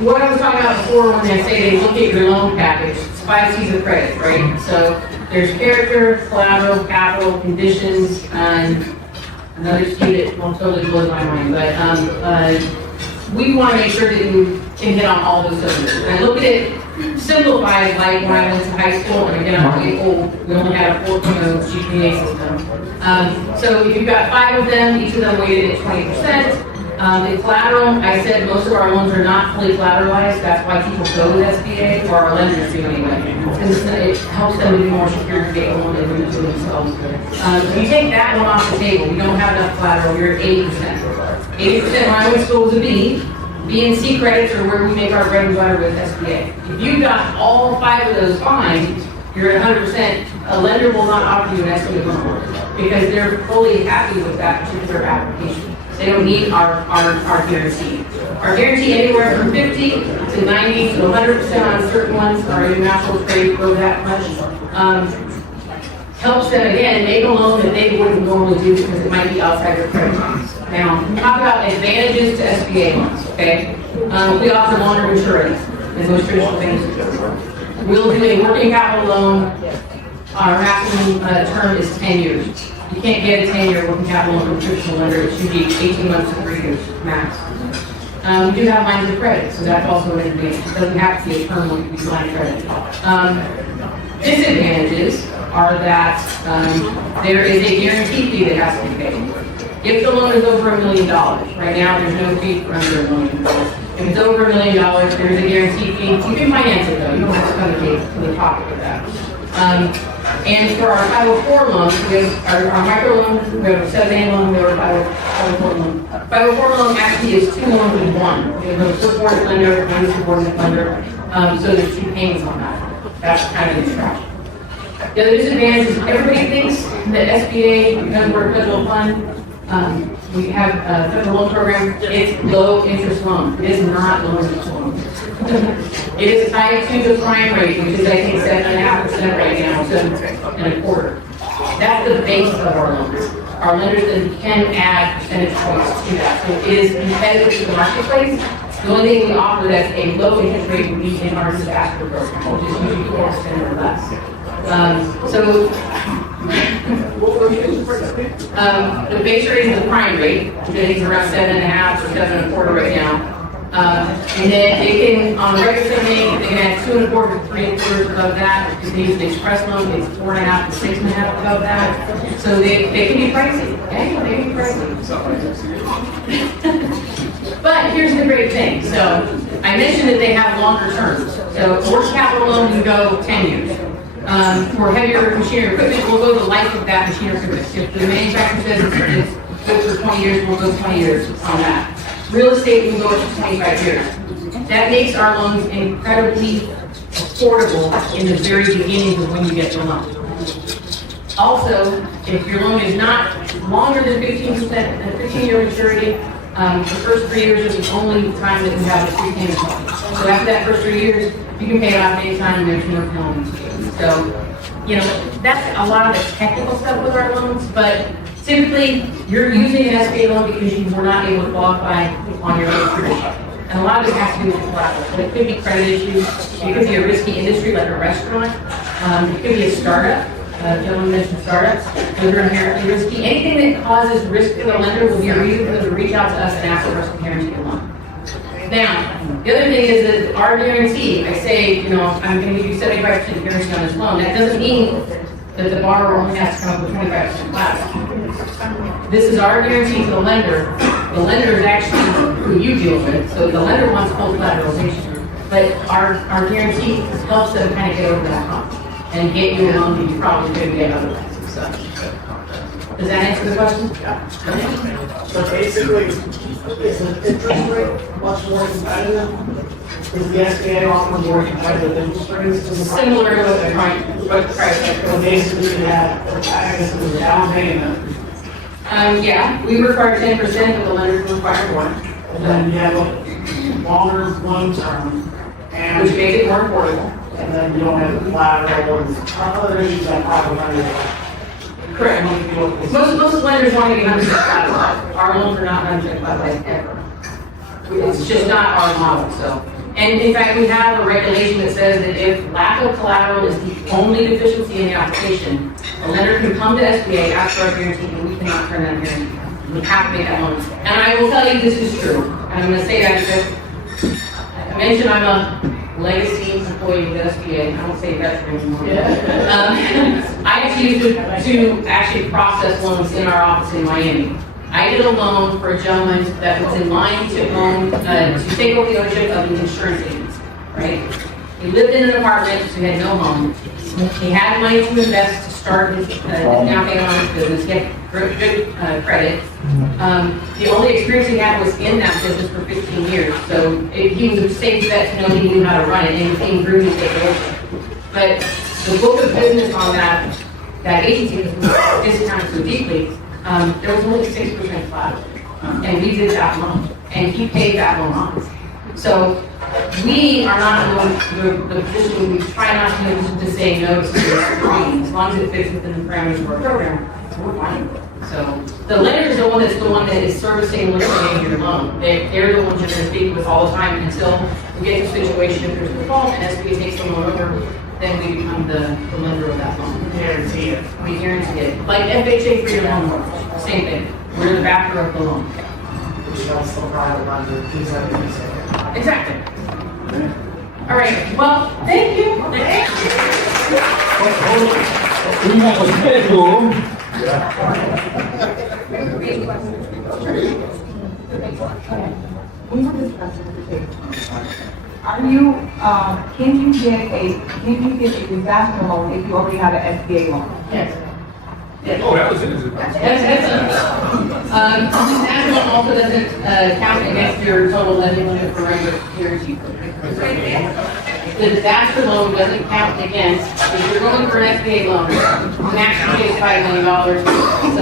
what I was talking about before when I say they look at your loan package, it's 5 C's of credit, right? So there's character, collateral, capital, conditions, and another C that won't totally blow my mind, but we want to make sure that you can hit on all those cylinders. And I look at it simplified like when I went to high school, and again, I'm really old, we only had a 4.0 GPA system. So if you've got 5 of them, each of them weighted at 20%. The collateral, I said most of our loans are not fully collateralized. That's why people go with SBA, or our lenders do anyway. Because it helps them to be more secure to get a loan and do it to themselves. If you take that one off the table, you don't have enough collateral, you're at 80%. 80% when I went to school was a B. B and C credits are where we make our bread and butter with SBA. If you got all 5 of those fine, you're at 100%. A lender will not offer you an SBA loan because they're fully happy with that particular application. They don't need our guarantee. Our guarantee anywhere from 50 to 90 to 100% on certain ones. Our international trade grow that much. Helps them again make a loan that they wouldn't normally do because it might be outside their credit lines. Now, talk about advantages to SBA loans. Okay, we offer longer maturity than most traditional banks do. We'll do a working capital loan. Our maximum term is 10 years. You can't get a 10-year working capital loan from a traditional lender. It should be 18 months to 3 years max. We do have lines of credit, so that's also an advantage. It doesn't have to be a term loan, it can be line of credit. Disadvantages are that there is a guarantee fee that has to be paid. If the loan is over $1 million, right now there's no fee for under $1 million. If it's over $1 million, there's a guarantee fee. You can finance it though, you don't have to come to the pocket with that. And for our 504 loans, we have our micro loan, we have a 7A loan, we have our 504 loan. 504 loan actually is 2 loans in one. We have a subordinate lender, one subordinate lender, so there's 2 payments on that. That's kind of the strategy. The other disadvantage is everybody thinks that SBA, because we're a federal fund, we have a federal loan program, it's low interest loan. It is not low interest loan. It is tied to the prime rate, which is I think 7.5% right now, 7.25%. That's the base of our loans. our lenders then can add percentage points to that. So it is competitive to the marketplace. The only thing we offer that's a low interest rate would be in our disaster program, which is usually 4% or less. The base rate is the prime rate, which I think is around 7.5 or 7.25 right now. And then they can, on the regular thing, they can add 2.25 to 3.25 above that. If they use the express loan, it's 4.5 to 6.5 above that. So they can be pricey. Yeah, they can be pricey. But here's the great thing. So I mentioned that they have longer terms. So for working capital loan, you go 10 years. For heavier machinery equipment, we'll go the life of that machinery equipment. If the manufacturer says it's good for 20 years, we'll go 20 years on that. Real estate will go up to 25 years. That makes our loans incredibly affordable in the very beginning of when you get the loan. Also, if your loan is not longer than 15-year maturity, the first 3 years is the only time that you have a prepayment penalty. So after that first 3 years, you can pay it off anytime, there's no penalty. So, you know, that's a lot of the technical stuff with our loans, but typically, you're using an SBA loan because you were not able to qualify on your own tradition. And a lot of it has to do with collateral. So it could be credit issues, it could be a risky industry like a restaurant, it could be a startup. Gentleman mentioned startups, those are inherently risky. Anything that causes risk to the lender will be a reason for them to reach out to us and ask for us to guarantee the loan. Now, the other thing is that our guarantee, I say, you know, I'm going to give you 75% guarantee on this loan. That doesn't mean that the borrower only has to come up with 25% collateral. This is our guarantee to the lender. The lender is actually who you deal with, so the lender wants full collateralization. But our guarantee helps them kind of get over that hump and get you a loan that you probably couldn't get otherwise. So, does that answer the question? Yeah. So basically, is the interest rate much more competitive? Is the SBA offering more competitive interest rates? Similar to the price. So basically, you have, I guess, it was down payment. Yeah, we require 10%, but the lender can require more. And then you have a longer loan term. And Which makes it more affordable. And then you don't have collateral and other issues like private lending. Correct. Most lenders want to be 100% collateralized. Our loans are not 100% collateralized ever. It's just not our model, so. And in fact, we have a regulation that says that if lack of collateral is the only deficiency in the application, a lender can come to SBA, ask for a guarantee, and we cannot turn that guarantee down. We have to make that loan. And I will tell you this is true. And I'm going to say that because I mentioned I'm a legacy employee with SBA. I don't say veteran anymore. I actually used to actually process loans in our office in Miami. I did a loan for a gentleman that was in line to own, to take over the ownership of an insurance agency, right? He lived in an apartment, so he had no home. He had money to invest to start his down payment on his business. He had good credit. The only experience he had was in that business for 15 years, so he was a safe bet to know he knew how to run it, and he grew to take over. But the book of business on that agency was discounted so deeply. There was only 6% collateral, and we did that loan, and he paid that loan off. So we are not in the position, we try not to be able to say no to this agreement, as long as it fits within the parameters of our program, we're fine with it. So the lender is the one that is servicing and liquidating your loan. They're the ones you're going to speak with all the time until we get to a situation if there's a default and SBA takes the loan over, then we become the lender of that loan. Guarantee it. We guarantee it. Like FHA for your loan mortgage, same thing. We're the backer of the loan. Which is also private lender, please have me say. Exactly. All right, well, thank you. We have a schedule. We were discussing, are you, can you get a disaster loan if you already have an SBA loan? Yes. Oh, that was it. Disaster loan also doesn't count against your total lending limit for regular guarantee program. The disaster loan doesn't count against, if you're going for an SBA loan, the maximum is $5 million. So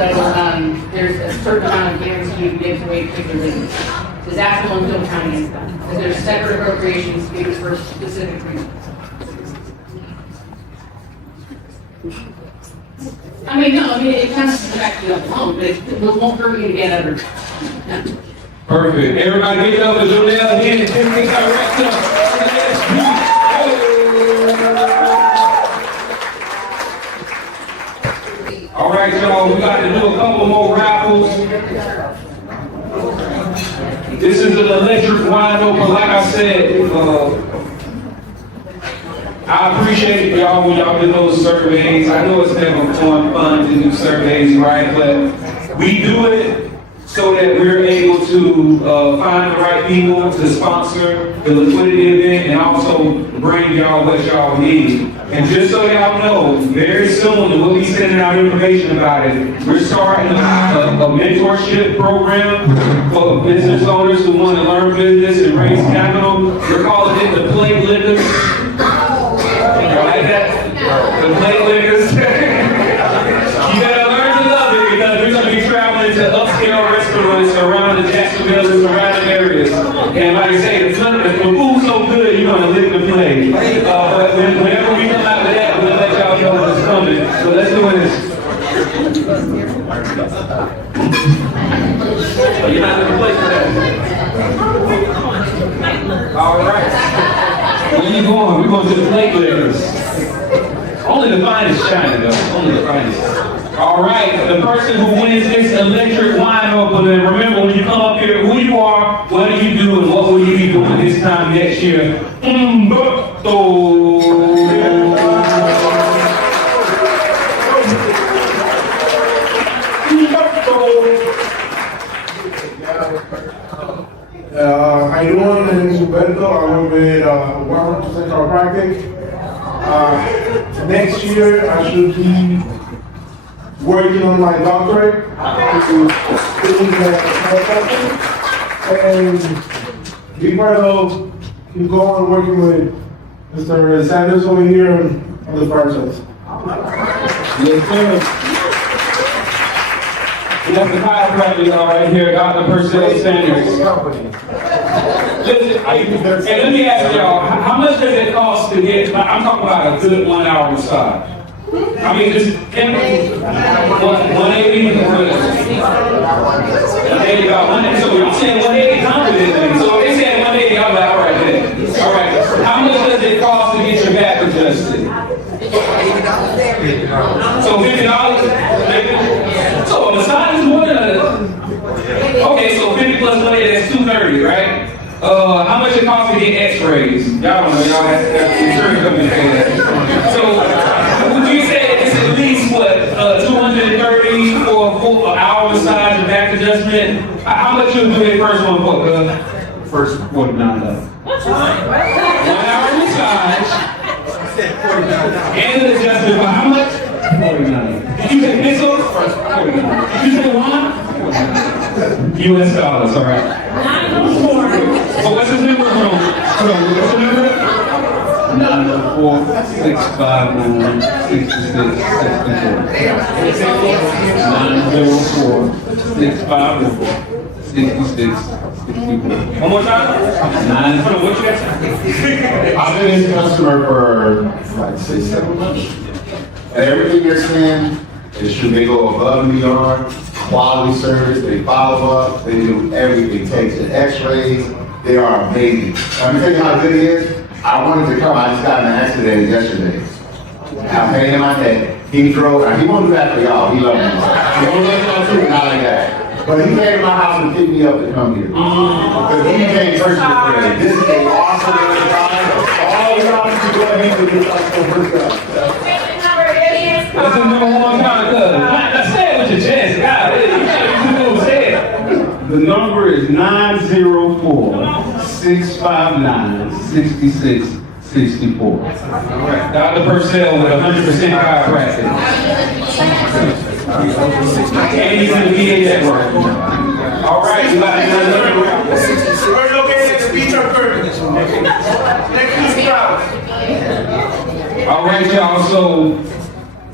there's a certain amount of guarantee you get to wait for your limit. Disaster loans don't count against that, because there's separate appropriations used for specific reasons. I mean, no, I mean, it kind of affects you alone, but it won't hurt you to get other. Perfect. Everybody give it up to Jonelle again, the Deputy Director of the SBO. All right, y'all, we got to do a couple more raffles. This is an electric wide open, like I said, I appreciate y'all when y'all do those surveys. I know it's never fun to do surveys, right? But we do it so that we're able to find the right people to sponsor the liquidity event and also bring y'all what y'all need. And just so y'all know, very soon we'll be sending out information about it. We're starting a mentorship program for business owners who want to learn business and raise capital. We're calling it the Plate Lickers. You like that? The Plate Lickers. You gotta learn to love it because we're gonna be traveling to upscale restaurants around the Jacksonville and surrounding areas. And like I say, the food's so good, you're gonna lick the plate. But whenever we come out with that, we'll let y'all know what's coming. So let's do this. Oh, you're not in the place for that. All right. Where you going? We're going to the Plate Lickers. Only the finest China, though. Only the finest. All right. The person who wins this electric wine opener, remember when you come up here, who you are, what do you do, and what will you be doing this time next year? How you doing? My name is Roberto. I work with 100% Chiropractic. Next year, I should be working on my doctorate. And be part of, keep going working with Mr. Sanders over here on the franchise. Yes, sir. We got the chiropractor y'all right here, Dr. Purcell Sanders. Listen, hey, let me ask y'all, how much does it cost to get, I'm talking about a good 1 hour massage. I mean, just 180, so you're saying 180 confidently. So if they said 180, I'm like, all right, then. All right. How much does it cost to get your back adjusted? So $50? So a massage is more than okay, so 50 plus 180, that's 230, right? How much it costs to get x-rays? Y'all don't know, y'all have insurance companies pay that. So would you say it's at least what, 230 for an hour massage and back adjustment? How much you do that first one for? First $49. 1 hour massage. And an adjustment for how much? 49. Did you say pesos? 49. Did you say one? US dollars, all right. 904. So what's his number? What's the number? 904 659 66 904 659 66 64. One more time? 9. What you got? I've been his customer for like 6-7 months. And everything you're saying is true. They go above and beyond. Quality service, they follow up, they do everything. Takes the x-rays, they are amazing. Let me tell you how good he is. I wanted to come, I just got in an accident yesterday. I'm pain in my head. He drove, and he won't do that for y'all, he loves me. He won't let y'all treat not like that. But he came to my house and picked me up to come here. Because he came personal friend. This is an awesome guy. All y'all need to go ahead and get us for first time. What's the number one time, cuz? Say it with your chest, God. You say it. The number is 904 659 66 64. All right. Dr. Purcell with 100% chiropractic. And he's in the VA network. All right, we got another round. We're located at the beach on Curtis. Next to the crowd. All right, y'all. So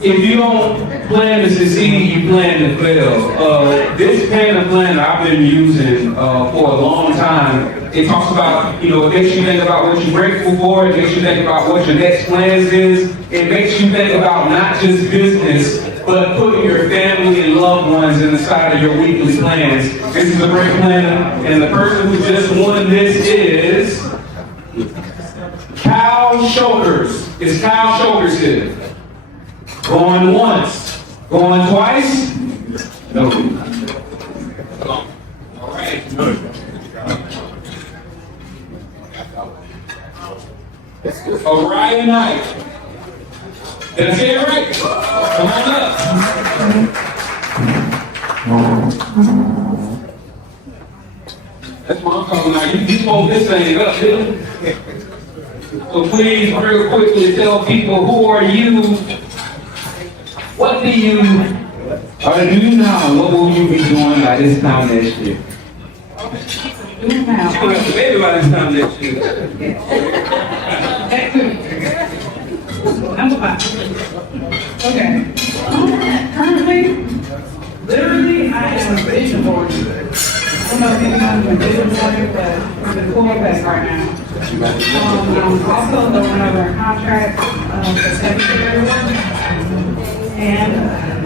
if you don't plan to succeed, you plan to fail. This Panda planner I've been using for a long time. It talks about, it makes you think about what you're grateful for. It makes you think about what your next plans is. It makes you think about not just business, but putting your family and loved ones inside of your weekly plans. This is a great plan, and the person who just won this is Kyle Shokers. It's Kyle Shokers here. Going once. Going twice? No. All right. Orion Knight. Did I say it right? Come on up. That's what I'm talking about. You spoke this thing up, dude. So please, real quickly, tell people who are you? What do you now? What will you be doing by this time next year? You're gonna have to baby by this time next year. Number 5. Okay. Currently, literally, I am a vision board. I don't know if anyone's been vision boarding, but it's a cool effect right now. I'm also the one over a contract for secretary work. And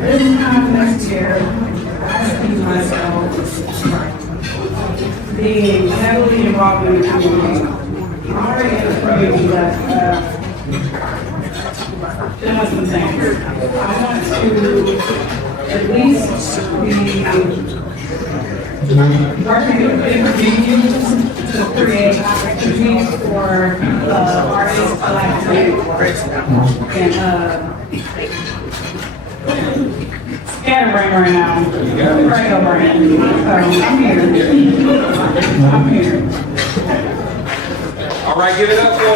this time next year, I see myself being heavily involved in the community. I'm already in the community that doing some things. I want to at least be working with different venues to create opportunities for artists like me and scatterbrain right now. Radio brain. So I'm here. All right, give it up for her.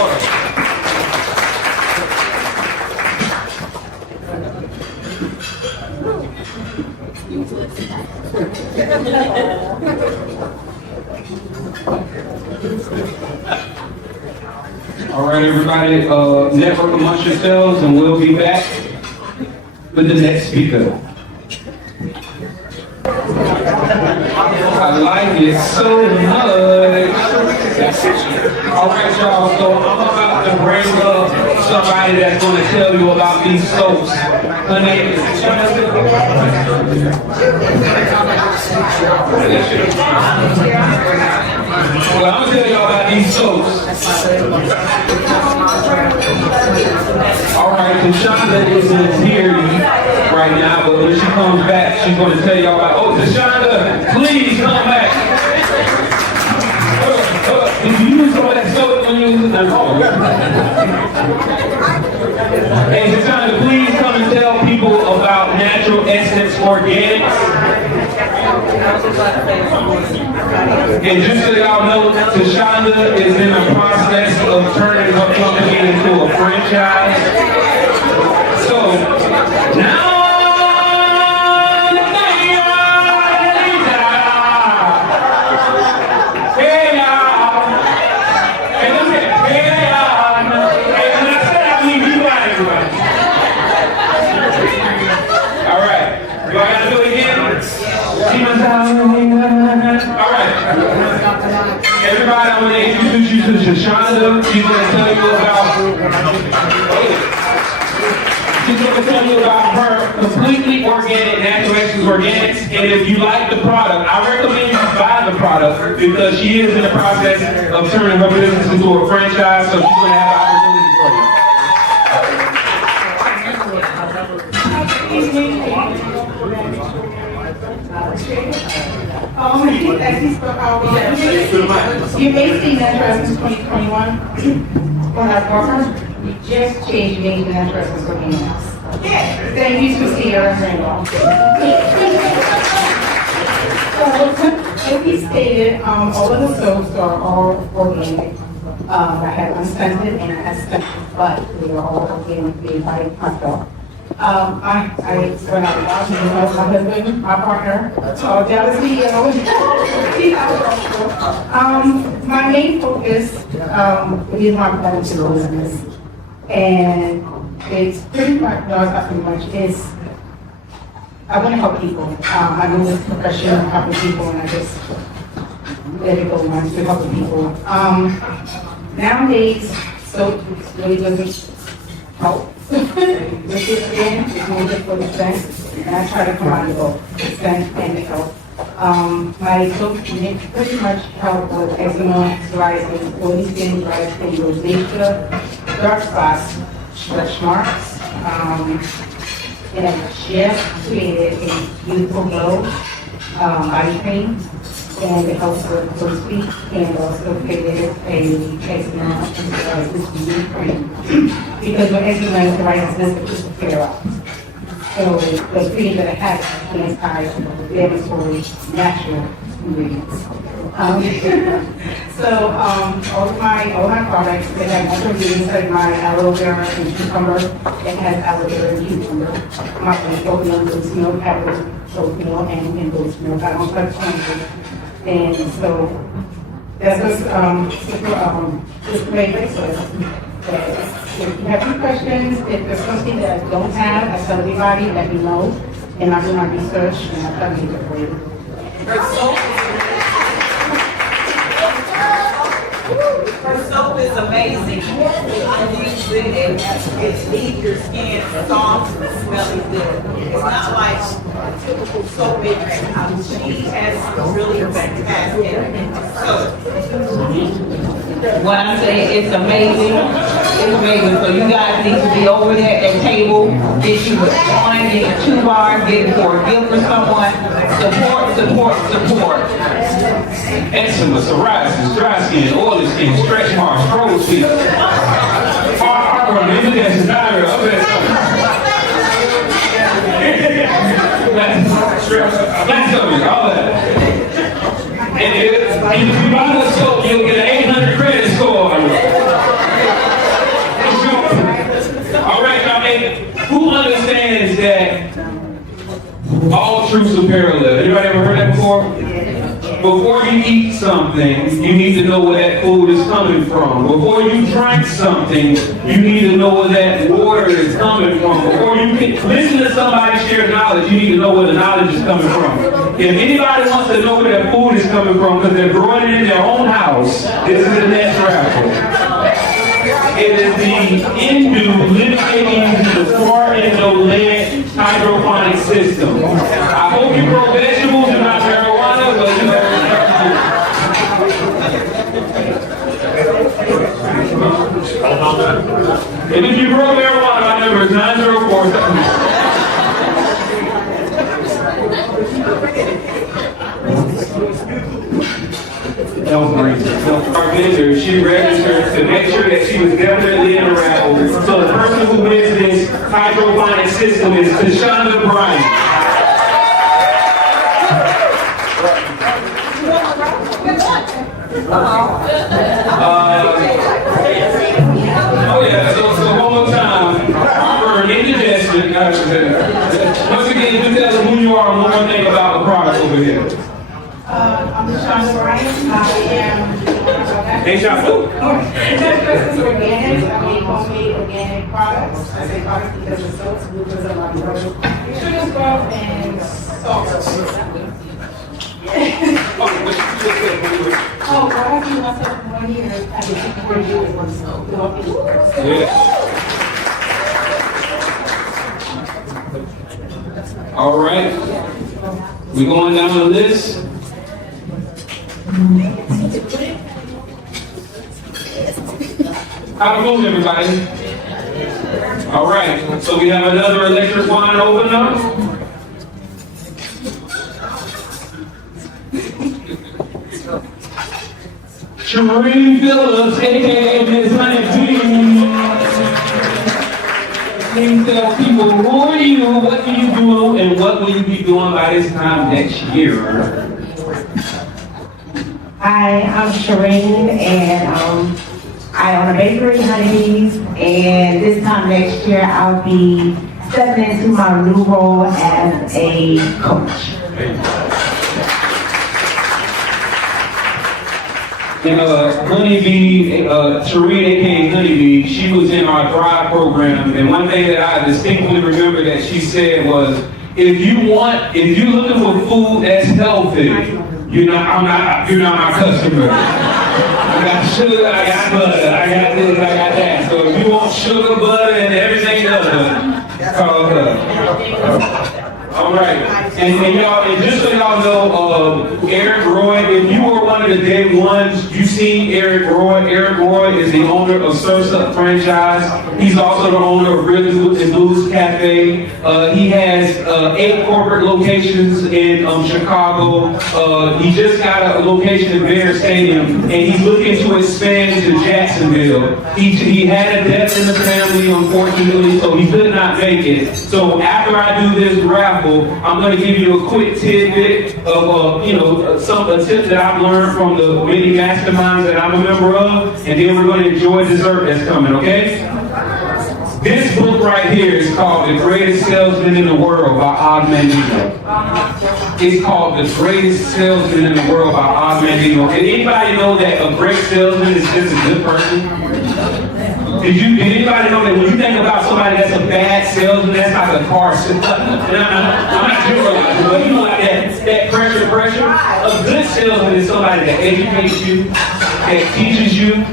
All right, everybody, network amongst yourselves, and we'll be back with the next speaker. I like it so much. All right, y'all, so I'm about to bring up somebody that's going to tell you about these soaps. Her name is well, I'm gonna tell y'all about these soaps. All right, Tashonda isn't here right now, but when she comes back, she's gonna tell y'all about. Oh, Tashonda, please come back. If you use some of that soap when you use it, hey, Tashonda, please come and tell people about Natural Essence Organics. And just so y'all know, Tashonda is in the process of turning her company into a franchise. So, now, everybody, I'm going to introduce you to Tashonda. She's going to tell you about her completely organic Natural Essence Organics. And if you like the product, I recommend you buy the product because she is in the process of turning her business into a franchise, so she's going to have opportunities for you. You may see Natural Essence 2021 on our partner. We just changed the name to Natural Essence Organics. Thank you to Sierra Randolph. So, as he stated, all of the soaps are all organic. I have unscented and unscented, but they are all organic made by myself. When I was out my husband, my partner, Dallas CEO. My main focus is my medical business, and it's pretty much, is I want to help people. I know this profession of helping people, and I just let it go on to helping people. Nowadays, so really doesn't help with this again, it's more just for the scent, and I try to combine both, the scent and the help. My soap pretty much help with eczema, psoriasis, oily skin, dry skin, rosacea, dark spots, stretch marks, and I just created a beautiful glow body cream, and it helps with those feet, and also created a eczema psoriasis cream. Because with eczema and psoriasis, it's just a flare up. So the cream that I have is anti-inflammatory natural ingredients. So all my products, they have other ingredients like my aloe vera and cucumber. It has aloe vera and cucumber. My oatmeal, goat's milk, apple, oatmeal, and goat's milk. I don't touch anything. And so that's just made it. So if you have any questions, if there's something that I don't have, I tell everybody, let me know, and I do my research, and I'll try to make it for you. Her soap is amazing. I use it and it leaves your skin soft and smelling good. It's not like a typical soap maker. She has really fantastic soap. When I say it's amazing, it's amazing. So you guys need to be over there at that table, get you a joint, get you 2 bars, get it for a gift for someone. Support, support, support. Eczema, psoriasis, dry skin, oily skin, stretch marks, crow's feet. Heartburn, indigestion, diarrhea, up there. That's all that. And if you buy the soap, you'll get an 800 credit score. All right, I mean, who understands that all truths are parallel? Anybody ever heard that before? Before you eat something, you need to know where that food is coming from. Before you drink something, you need to know where that water is coming from. Before you can listen to somebody share knowledge, you need to know where the knowledge is coming from. If anybody wants to know where their food is coming from because they're growing it in their own house, this is the next raffle. It is the Indu liquidating the smart Indo-led hydroponic system. I hope you grow vegetables and not marijuana, but you know. And if you grow marijuana, my number is 904. Our vendor, she registered to make sure that she was definitely in the raffle. So the person who wins this hydroponic system is Tashonda Bryant. So one more time. For indigestion, once again, just tell us who you are and one more thing about the product over here. I'm Shonda Bryant. I am Hey, Shonda. Investopedia Organic. I make homemade organic products. I say products because the soaps, because of my sugar scrub and salt. Oh, what I do myself in 1 year, I did 4 years with soap. All right. We're going down the list. How it goes, everybody? All right. So we have another electric wine open up. Shereen Phillips, aka Miss Honeybee. Can you tell people who are you, what do you do, and what will you be doing by this time next year? Hi, I'm Shereen, and I own a bakery, Honeybees, and this time next year I'll be stepping into my new role as a coach. And Honeybee, Shereen, aka Honeybee, she was in our Thrive program, and one thing that I distinctly remember that she said was, if you're looking for food that's healthy, You're not my customer. I got sugar, I got butter, I got this, I got that. So if you want sugar, butter, and everything else, call her. All right, and y'all, and just so y'all know, Eric Roy, if you were one of the day ones, you see Eric Roy. Eric Roy is the owner of Surf's Up franchise. He's also the owner of Really Good and Blues Cafe. He has 8 corporate locations in Chicago. He just got a location in Bear Stadium, and he's looking to expand to Jacksonville. He had a death in the family, unfortunately, so he could not make it. So after I do this raffle, I'm going to give you a quick tidbit of, a tip that I've learned from the many masterminds that I'm a member of, and then we're going to enjoy dessert that's coming, okay? This book right here is called The Greatest Salesman in the World by Og Mandino. It's called The Greatest Salesman in the World by Og Mandino. Did anybody know that a great salesman is just a good person? Did anybody know that when you think about somebody that's a bad salesman, that's like a car salesman? I'm not generalizing, but you know, like that pressure. A good salesman is somebody that educates you, that teaches you,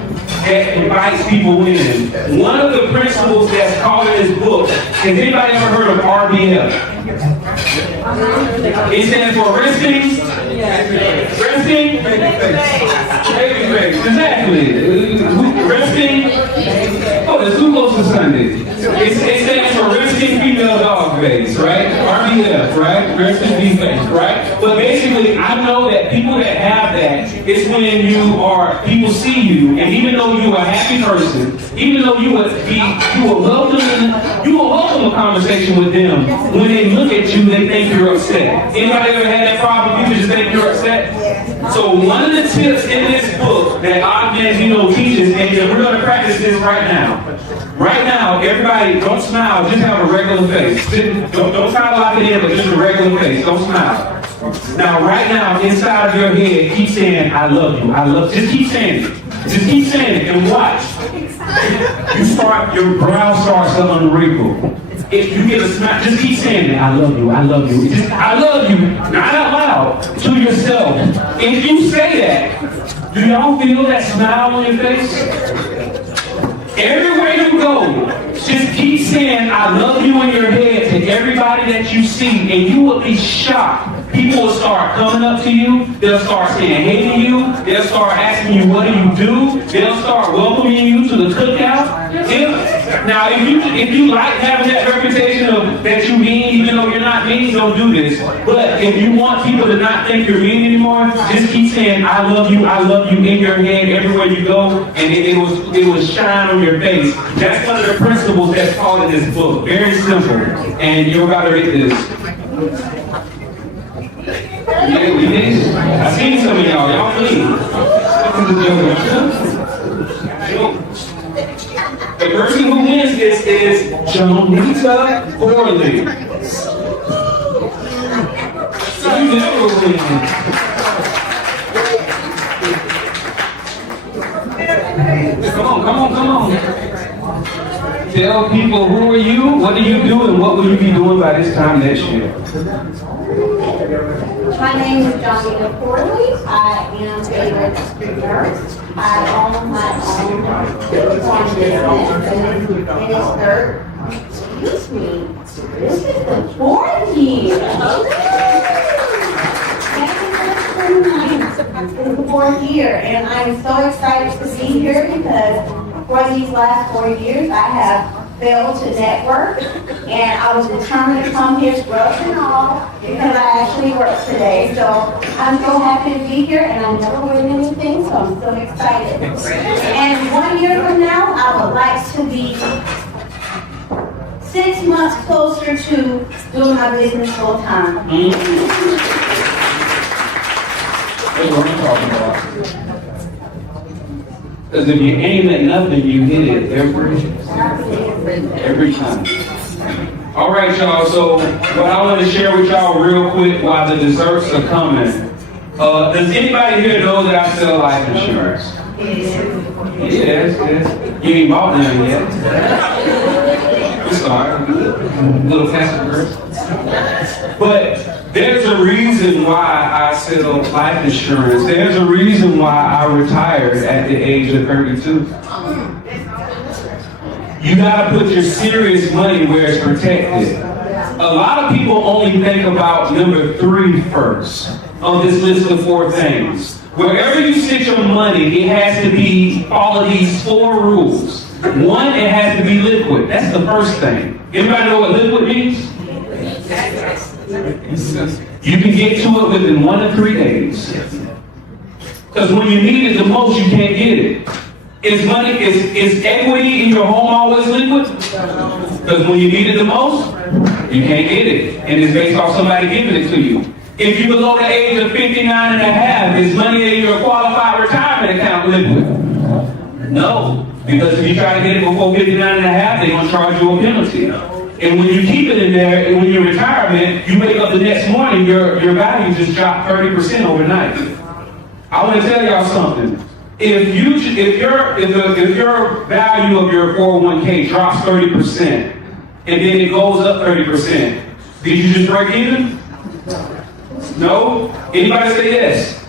that invites people in. One of the principles that's called in this book, has anybody ever heard of RBF? It stands for resting, exactly. Resting. Oh, the who goes to Sunday? It stands for resting female dog face, right? RBF, right? Resting female face, right? But basically, I know that people that have that, it's when people see you, and even though you're a happy person, even though you will welcome a conversation with them, when they look at you, they think you're upset. Anybody ever had that problem? People just think you're upset? So one of the tips in this book that Og Mandino teaches, and we're going to practice this right now. Right now, everybody, don't smile, just have a regular face. Don't try to lock it in, but just a regular face. Don't smile. Now, right now, inside of your head, keep saying, I love you, I love you. Just keep saying it. Just keep saying it and watch. Your brow starts to unwrinkle. If you get a smile, just keep saying it. I love you, I love you. Just, I love you, not out loud, to yourself. If you say that, do y'all feel that smile on your face? Everywhere you go, just keep saying I love you in your head to everybody that you see, and you will be shocked. People will start coming up to you. They'll start saying hey to you. They'll start asking you, what do you do? They'll start welcoming you to the cookout. If you like having that reputation of that you mean, even though you're not mean, don't do this. But if you want people to not think you're mean anymore, just keep saying I love you in your head everywhere you go, and it will shine on your face. That's one of the principles that's called in this book. Very simple. And you're about to read this. Yeah, we did. I seen some of y'all. Y'all clean. The person who wins this is Jonita Corley. You never win. Come on. Tell people who are you, what do you do, and what will you be doing by this time next year? My name is Jonita Corley. I am a registered nurse. I own my own farm business, and this is the 4th year. This is the 4th year, and I'm so excited to be here because for these last 4 years, I have failed to network, and I was determined to come here, scrubs and all, because I actually work today. So I'm so happy to be here, and I never win anything, so I'm so excited. And 1 year from now, I would like to be 6 months closer to doing my business full time. That's what I'm talking about. Because if you aim at nothing, you hit it every time. All right, y'all. So what I want to share with y'all real quick while the desserts are coming. Does anybody here know that I sell life insurance? Yes. You ain't bought none yet. I'm sorry. Little passive. But There's a reason why I settled life insurance. There's a reason why I retired at the age of 32. You gotta put your serious money where it's protected. A lot of people only think about number 3 first on this list of 4 things. Wherever you sit your money, it has to be all of these 4 rules. 1, it has to be liquid. That's the first thing. Anybody know what liquid means? You can get to it within 1 to 3 days. Because when you need it the most, you can't get it. Is equity in your home always liquid? Because when you need it the most, you can't get it. And it's based off somebody giving it to you. If you're below the age of 59 and a half, is money in your qualified retirement account liquid? No. Because if you try to get it before 59 and a half, they're going to charge you a penalty. And when you keep it in there, and when you're retirement, you wake up the next morning, your value just dropped 30% overnight. I want to tell y'all something. If your value of your 401k drops 30% and then it goes up 30%, did you just break even? No? Anybody say yes?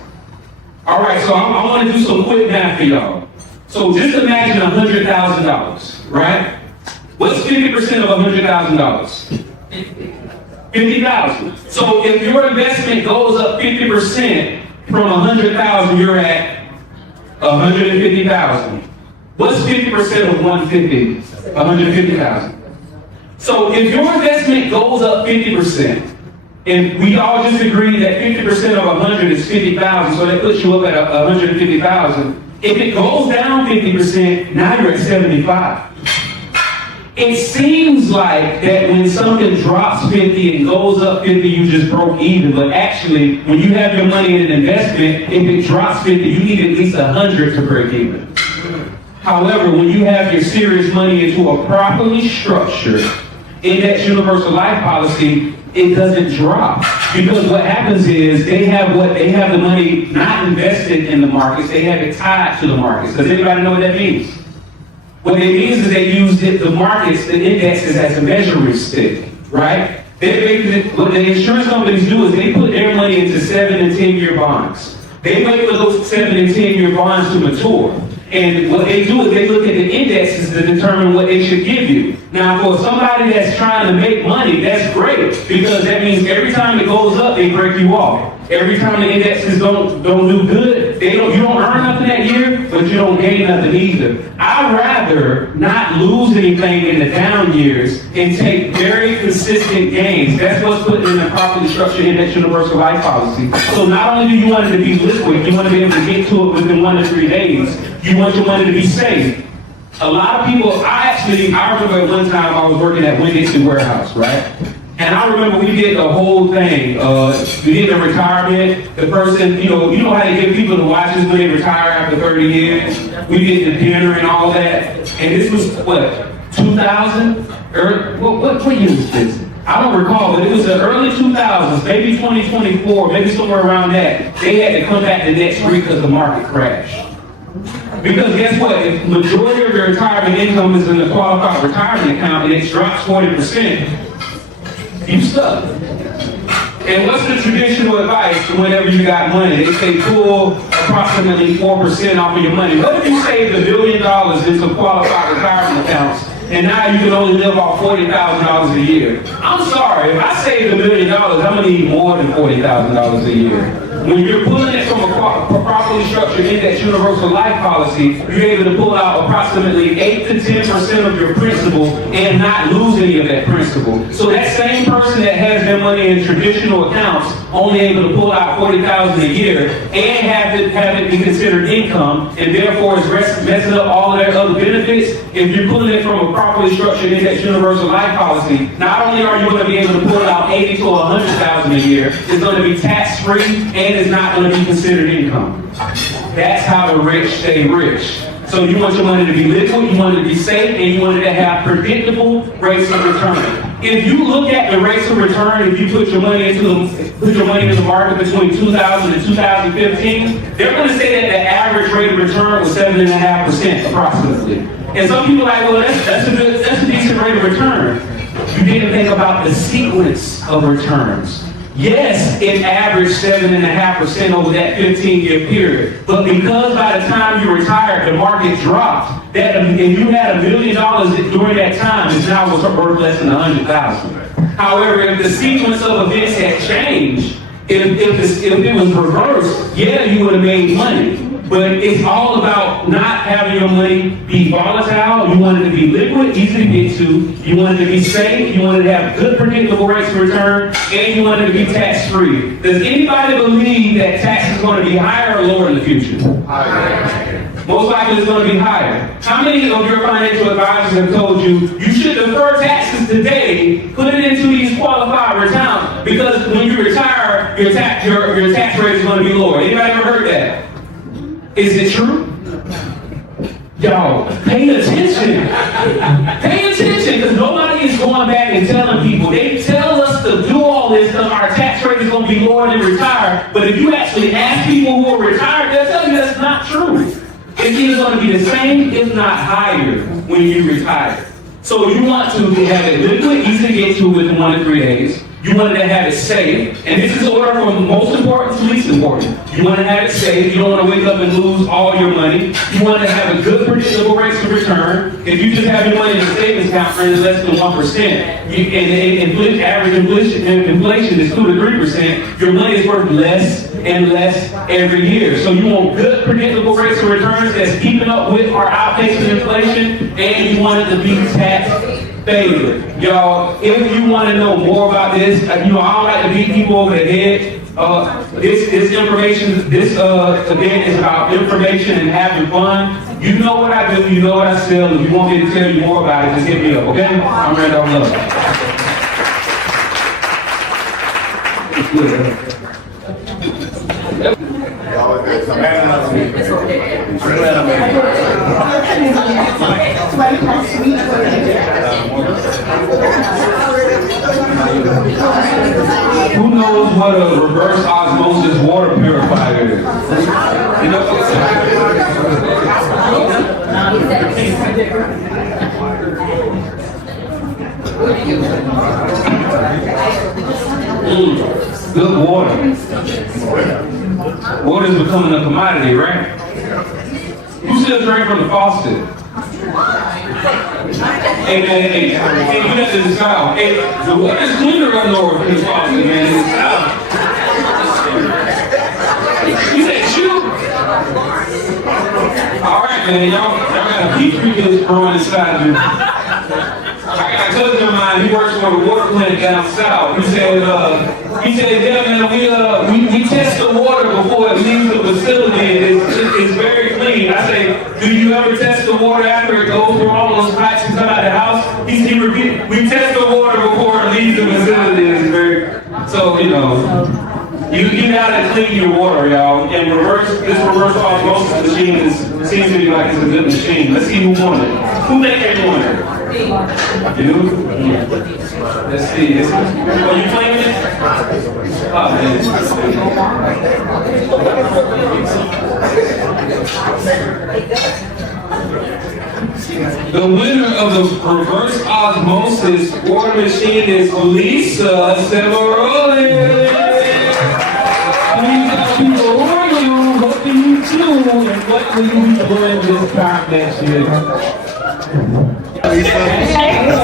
All right, so I want to do some quick math for y'all. So just imagine $100,000, right? What's 50% of $100,000? 50,000. So if your investment goes up 50% from 100,000, you're at 150,000. What's 50% of 150? 150,000. So if your investment goes up 50%, and we all just agreed that 50% of 100 is 50,000, so that puts you up at 150,000. If it goes down 50%, now you're at 75. It seems like that when something drops 50 and goes up 50, you just broke even. But actually, when you have your money in an investment, if it drops 50, you need at least 100 to break even. However, when you have your serious money into a properly structured index universal life policy, it doesn't drop. Because what happens is they have the money not invested in the markets, they have it tied to the markets. Does anybody know what that means? What it means is they use the markets, the indexes as a measuring stick, right? What the insurance companies do is they put their money into 7 and 10-year bonds. They wait for those 7 and 10-year bonds to mature. And what they do is they look at the indexes to determine what they should give you. Now, for somebody that's trying to make money, that's great, because that means every time it goes up, they break you off. Every time the indexes don't do good, you don't earn nothing that year, but you don't gain nothing either. I'd rather not lose anything in the down years and take very consistent gains. That's what's put in the properly structured index universal life policy. So not only do you want it to be liquid, you want to be able to get to it within 1 to 3 days. You want your money to be safe. A lot of people, I remember one time I was working at Winn-Dixie Warehouse, right? And I remember we did the whole thing. We did the retirement. The person, you know how they give people the watches when they retire after 30 years? We did the dinner and all that. And this was, what, 2000? What year was this? I don't recall, but it was the early 2000s, maybe 2024, maybe somewhere around that. They had to come back the next week because the market crashed. Because guess what? If the majority of your retirement income is in the qualified retirement account and it drops 40%, you stuck. And what's the traditional advice whenever you got money? They say pull approximately 4% off of your money. What if you saved $1 billion into qualified retirement accounts and now you can only live off $40,000 a year? I'm sorry, if I saved $1 million, I'm gonna need more than $40,000 a year. When you're pulling it from a properly structured index universal life policy, you're able to pull out approximately 8 to 10% of your principal and not lose any of that principal. So that same person that has their money in traditional accounts only able to pull out $40,000 a year and have it be considered income, and therefore is messing up all of their other benefits. If you're pulling it from a properly structured index universal life policy, not only are you going to be able to pull out $80,000 to $100,000 a year, it's going to be tax-free and it's not going to be considered income. That's how the rich stay rich. So you want your money to be liquid, you want it to be safe, and you want it to have predictable rates of return. If you look at the rates of return, if you put your money into the market between 2000 and 2015, they're going to say that the average rate of return was 7.5% approximately. And some people are like, well, that's a decent rate of return. You didn't think about the sequence of returns. Yes, it averaged 7.5% over that 15-year period. But because by the time you retired, the market dropped, that and you had $1 million during that time, it's now worth less than $100,000. However, if the sequence of events had changed, if it was reversed, yeah, you would have made money. But it's all about not having your money be volatile. You want it to be liquid, easy to get to. You want it to be safe. You want it to have good predictable rates of return. And you want it to be tax-free. Does anybody believe that tax is going to be higher or lower in the future? Most likely it's going to be higher. How many of your financial advisors have told you you should defer taxes today, put it into these qualified accounts, because when you retire, your tax rate is going to be lower? Anybody ever heard that? Is it true? Y'all, pay attention. Pay attention, because nobody is going back and telling people. They tell us to do all this because our tax rate is going to be lower than retired. But if you actually ask people who are retired, they'll tell you that's not true. It's either going to be the same, if not higher, when you retire. So you want to have it liquid, easy to get to within 1 to 3 days. You want to have it safe, and this is the order from most important to least important. You want to have it safe. You don't want to wake up and lose all your money. You want to have a good predictable rates of return. If you just have your money in a savings account for less than 1%, and average inflation is 2 to 3%, your money is worth less and less every year. So you want good predictable rates of returns that's keeping up with our outpacing inflation, and you want it to be tax favorite. Y'all, if you want to know more about this, I don't like to beat people over the head. This information, this event is about information and having fun. You know what I do, you know what I sell. If you want me to tell you more about it, just hit me up, okay? I'm Randolph Who knows what a reverse osmosis water purifier is? You know? Good water. Water is becoming a commodity, right? Who still drink from the faucet? Hey, you have to decide. Hey, the water's cleaner up north than the faucet, man. In the south. You said shoot? All right, man. Y'all got a petri dish growing inside you. I got a cousin of mine, he works for a water plant down south. He said, yeah, man, we test the water before it leaves the facility, and it's very clean. I say, do you ever test the water after it goes through all those pipes and come out of the house? He repeated, we test the water before it leaves the facility. It's very, so, you know, you gotta clean your water, y'all. And this reverse osmosis machine seems to be like it's a good machine. Let's see who won it. Who think they won it? You? Let's see. Are you claiming it? Oh, man. The winner of the reverse osmosis water machine is Lisa Severoli. Please tell people, who are you? What do you do? And what will you be doing this time next year? Okay,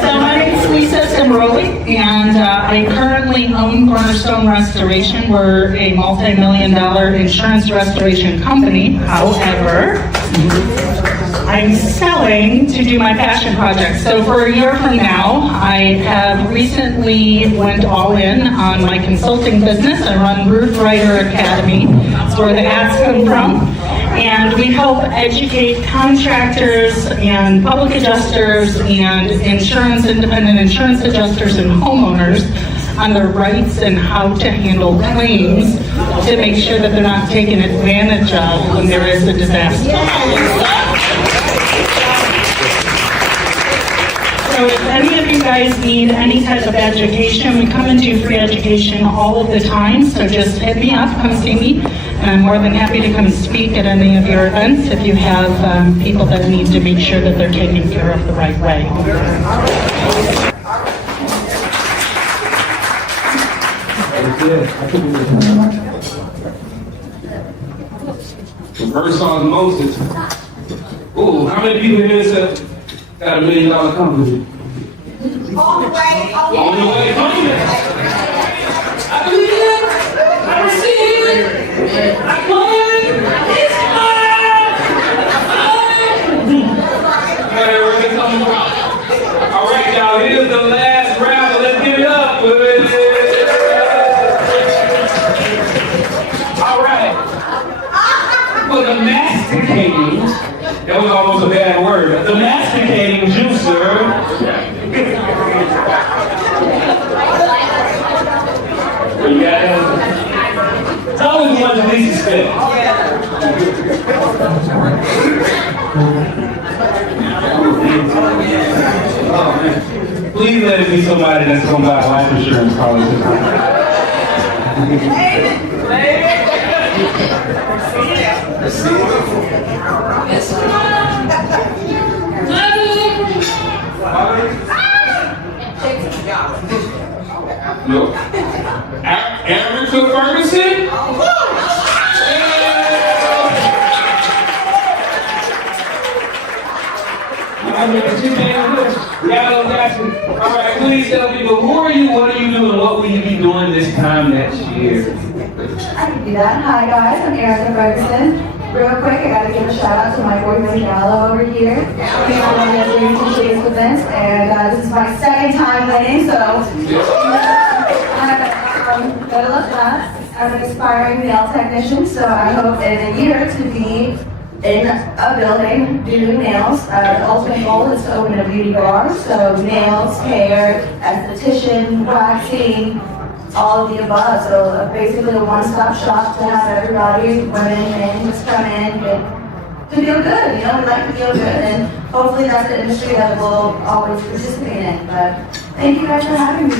so my name is Lisa Cimaroli, and I currently own Cornerstone Restoration. We're a multi-million-dollar insurance restoration company. However, I'm selling to do my passion project. So for a year from now, I have recently went all in on my consulting business. I run Ruth Ryder Academy. That's where the ads come from. And we help educate contractors and public adjusters and independent insurance adjusters and homeowners on their rights and how to handle claims to make sure that they're not taken advantage of when there is a disaster. So if any of you guys need any type of education, we come and do free education all of the time, so just hit me up, come see me, and I'm more than happy to come speak at any of your events if you have people that need to make sure that they're taken care of the right way. Reverse osmosis. Ooh, how many people here said got $1 million company? On the way, On the way, coming. I believe it. I receive it. I claim it. It's mine. Where are we coming from? All right, y'all. Here's the last round. Let's give it up. All right. For the masticating, that was almost a bad word. The masticating juicer. You got it. It's always one of these steps. Oh, man. Please let it be somebody that's going to buy life insurance policy. Nope. Aaron to Ferguson? All right, please tell people, who are you, what are you doing, what will you be doing this time next year? I can do that. Hi guys, I'm Erica Ferguson. Real quick, I gotta give a shout out to my boyfriend Gallo over here. He's one of the dreams and shades events, and this is my second time winning, so better luck that. I'm an aspiring nail technician, so I hope in a year to be in a building doing nails. The ultimate goal is to open a beauty bar, so nails, hair, esthetician, waxing, all of the above. So basically a one-stop shop to have everybody, women, men, just come in and to feel good. You know, we like to feel good, and hopefully that's the industry that we'll always participate in. But thank you guys for having me.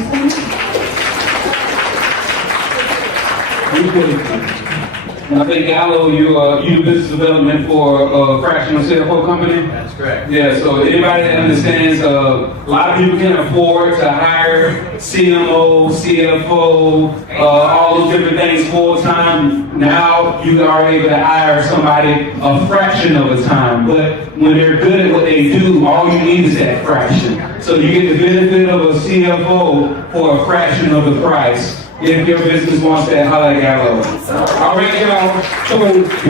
I think Gallo, you do business development for a fractional CFO company? That's correct. Yeah, so anybody that understands, a lot of people can afford to hire CMO, CFO, all those different things full time. Now you are able to hire somebody a fraction of a time, but when they're good at what they do, all you need is that fraction. So you get the benefit of a CFO for a fraction of the price. If your business wants that, holla at Gallo. All right, y'all. So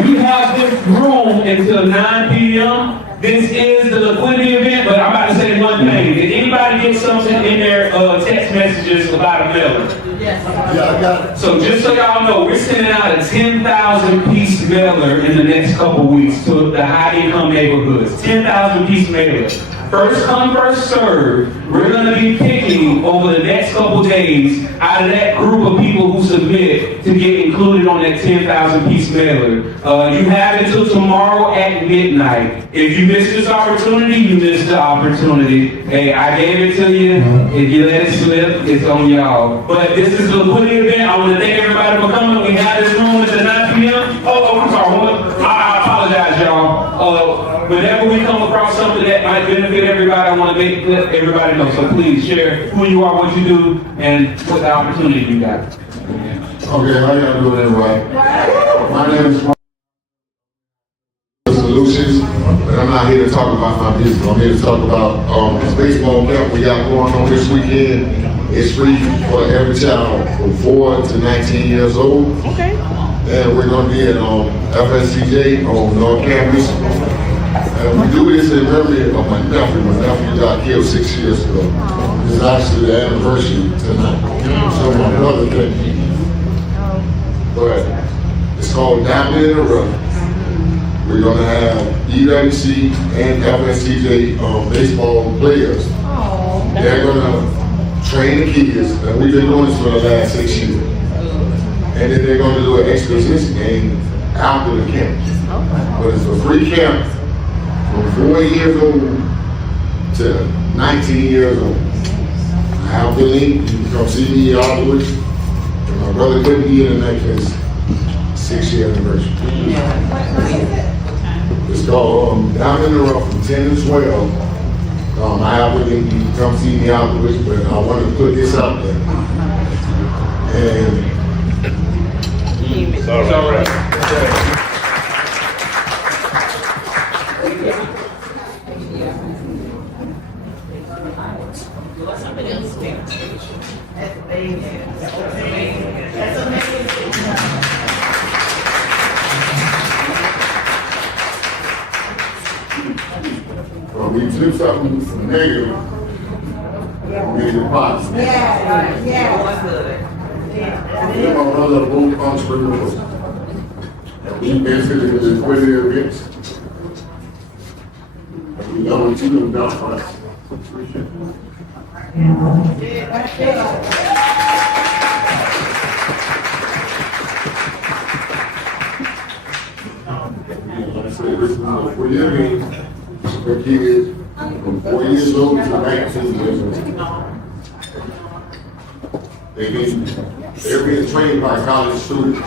we have this room until 9 p.m. This is the liquidity event, but I'm about to say one thing. Did anybody get something in their text messages about a mailer? Yeah, I got it. So just so y'all know, we're sending out a 10,000 piece mailer in the next couple weeks to the high income neighborhoods. 10,000 piece mailer. First come, first serve. We're going to be picking over the next couple days out of that group of people who submit to get included on that 10,000 piece mailer. You have until tomorrow at midnight. If you miss this opportunity, you missed the opportunity. Hey, I gave it to you. If you let it slip, it's on y'all. But this is the liquidity event. I want to thank everybody for coming. We have this room at the 9 p.m. Oh, I'm sorry. I apologize, y'all. Whenever we come across something that might benefit everybody, I want to let everybody know. So please share who you are, what you do, and what the opportunity you got. Okay, how y'all doing, everybody? My name is Solutions, but I'm not here to talk about my business. I'm here to talk about this baseball camp we got going on this weekend. It's free for every child from 4 to 19 years old. Okay. And we're going to be at FSCJ on North Campus. And we do this in memory of my nephew. My nephew got killed 6 years ago. It's actually the anniversary tonight. So my brother thank you. But it's called Diamond in the Rough. We're going to have EWC and FSCJ baseball players. They're going to train the kids, and we've been doing this for the last 6 years. And then they're going to do an exposition game after the camp. But it's a free camp from 4 years old to 19 years old. I have the link. You can come see me afterwards. And my brother couldn't be in the next 6-year anniversary. It's called Diamond in the Rough from 10 to 12. I have the link. You can come see me afterwards, but I want to put this out there. And It's all right. Well, we do something negative, make it positive. We are other both entrepreneurs. We invested in the liquidity events. And we know what you have done for us. Like I said, this is a 4-year event for kids from 4 years old to 19 years old. They're being trained by college students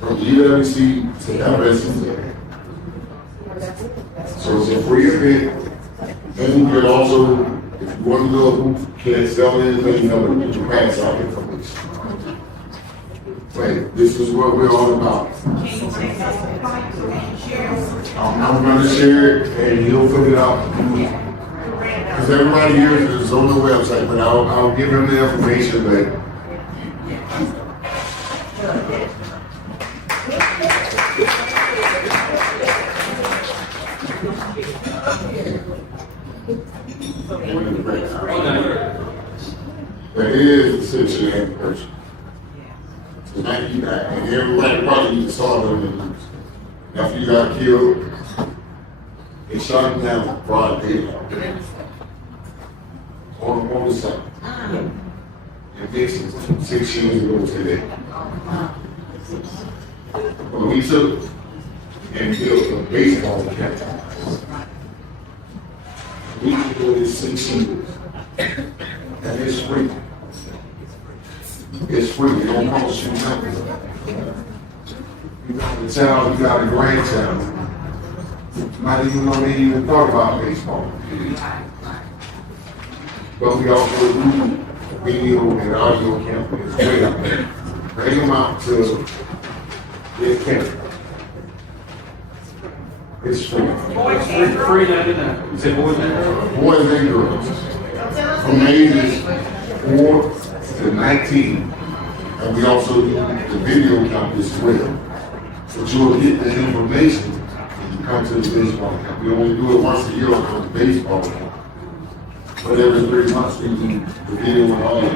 from UWC to FSC. So it's a free event. And you can also, if you want to go, can't sell anything, you know, get your pass out information. But this is what we're all about. I'm going to share it and you'll fill it out. Because everybody here is on the website, but I'll give them the information, but there is a situation person. Tonight you got, and everybody probably needs to solve them. After you got killed, they shot him down broad daylight. On the side. And this is 6 years ago today. When we took and built a baseball camp, we did this 6 years. And it's free. It's free, it don't cost you nothing. You got a child, you got a grandchild. Not even know they even thought about baseball. But we also do video and audio campaigns. Bring them out to this camp. It's free. Free 99. You said boys and girls? Boys and girls. From ages 4 to 19. And we also do the video camp as well. But you'll get the information when you come to the baseball camp. We only do it once a year on the baseball camp. But every 3 months we do the video and audio.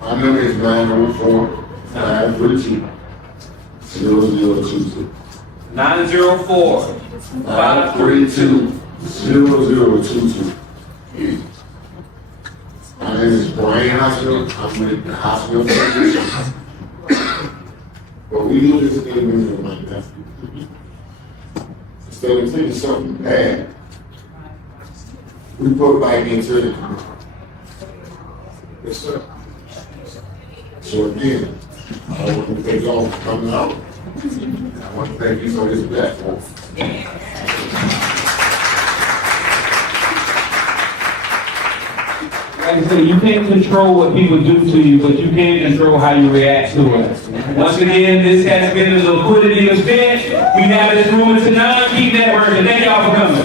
My number is 904-532-0022. 904-532-0022. My name is Brian Hospital. I'm with the hospital foundation. But we do this thing with my nephew. Instead of taking something bad, we put back into it. Yes, sir. So again, I want to thank y'all for coming out. I want to thank you for this platform. Like I said, you can't control what people do to you, but you can control how you react to it. Once again, this has been a liquidity event. We have this room tonight. Keep networking. Thank y'all for coming.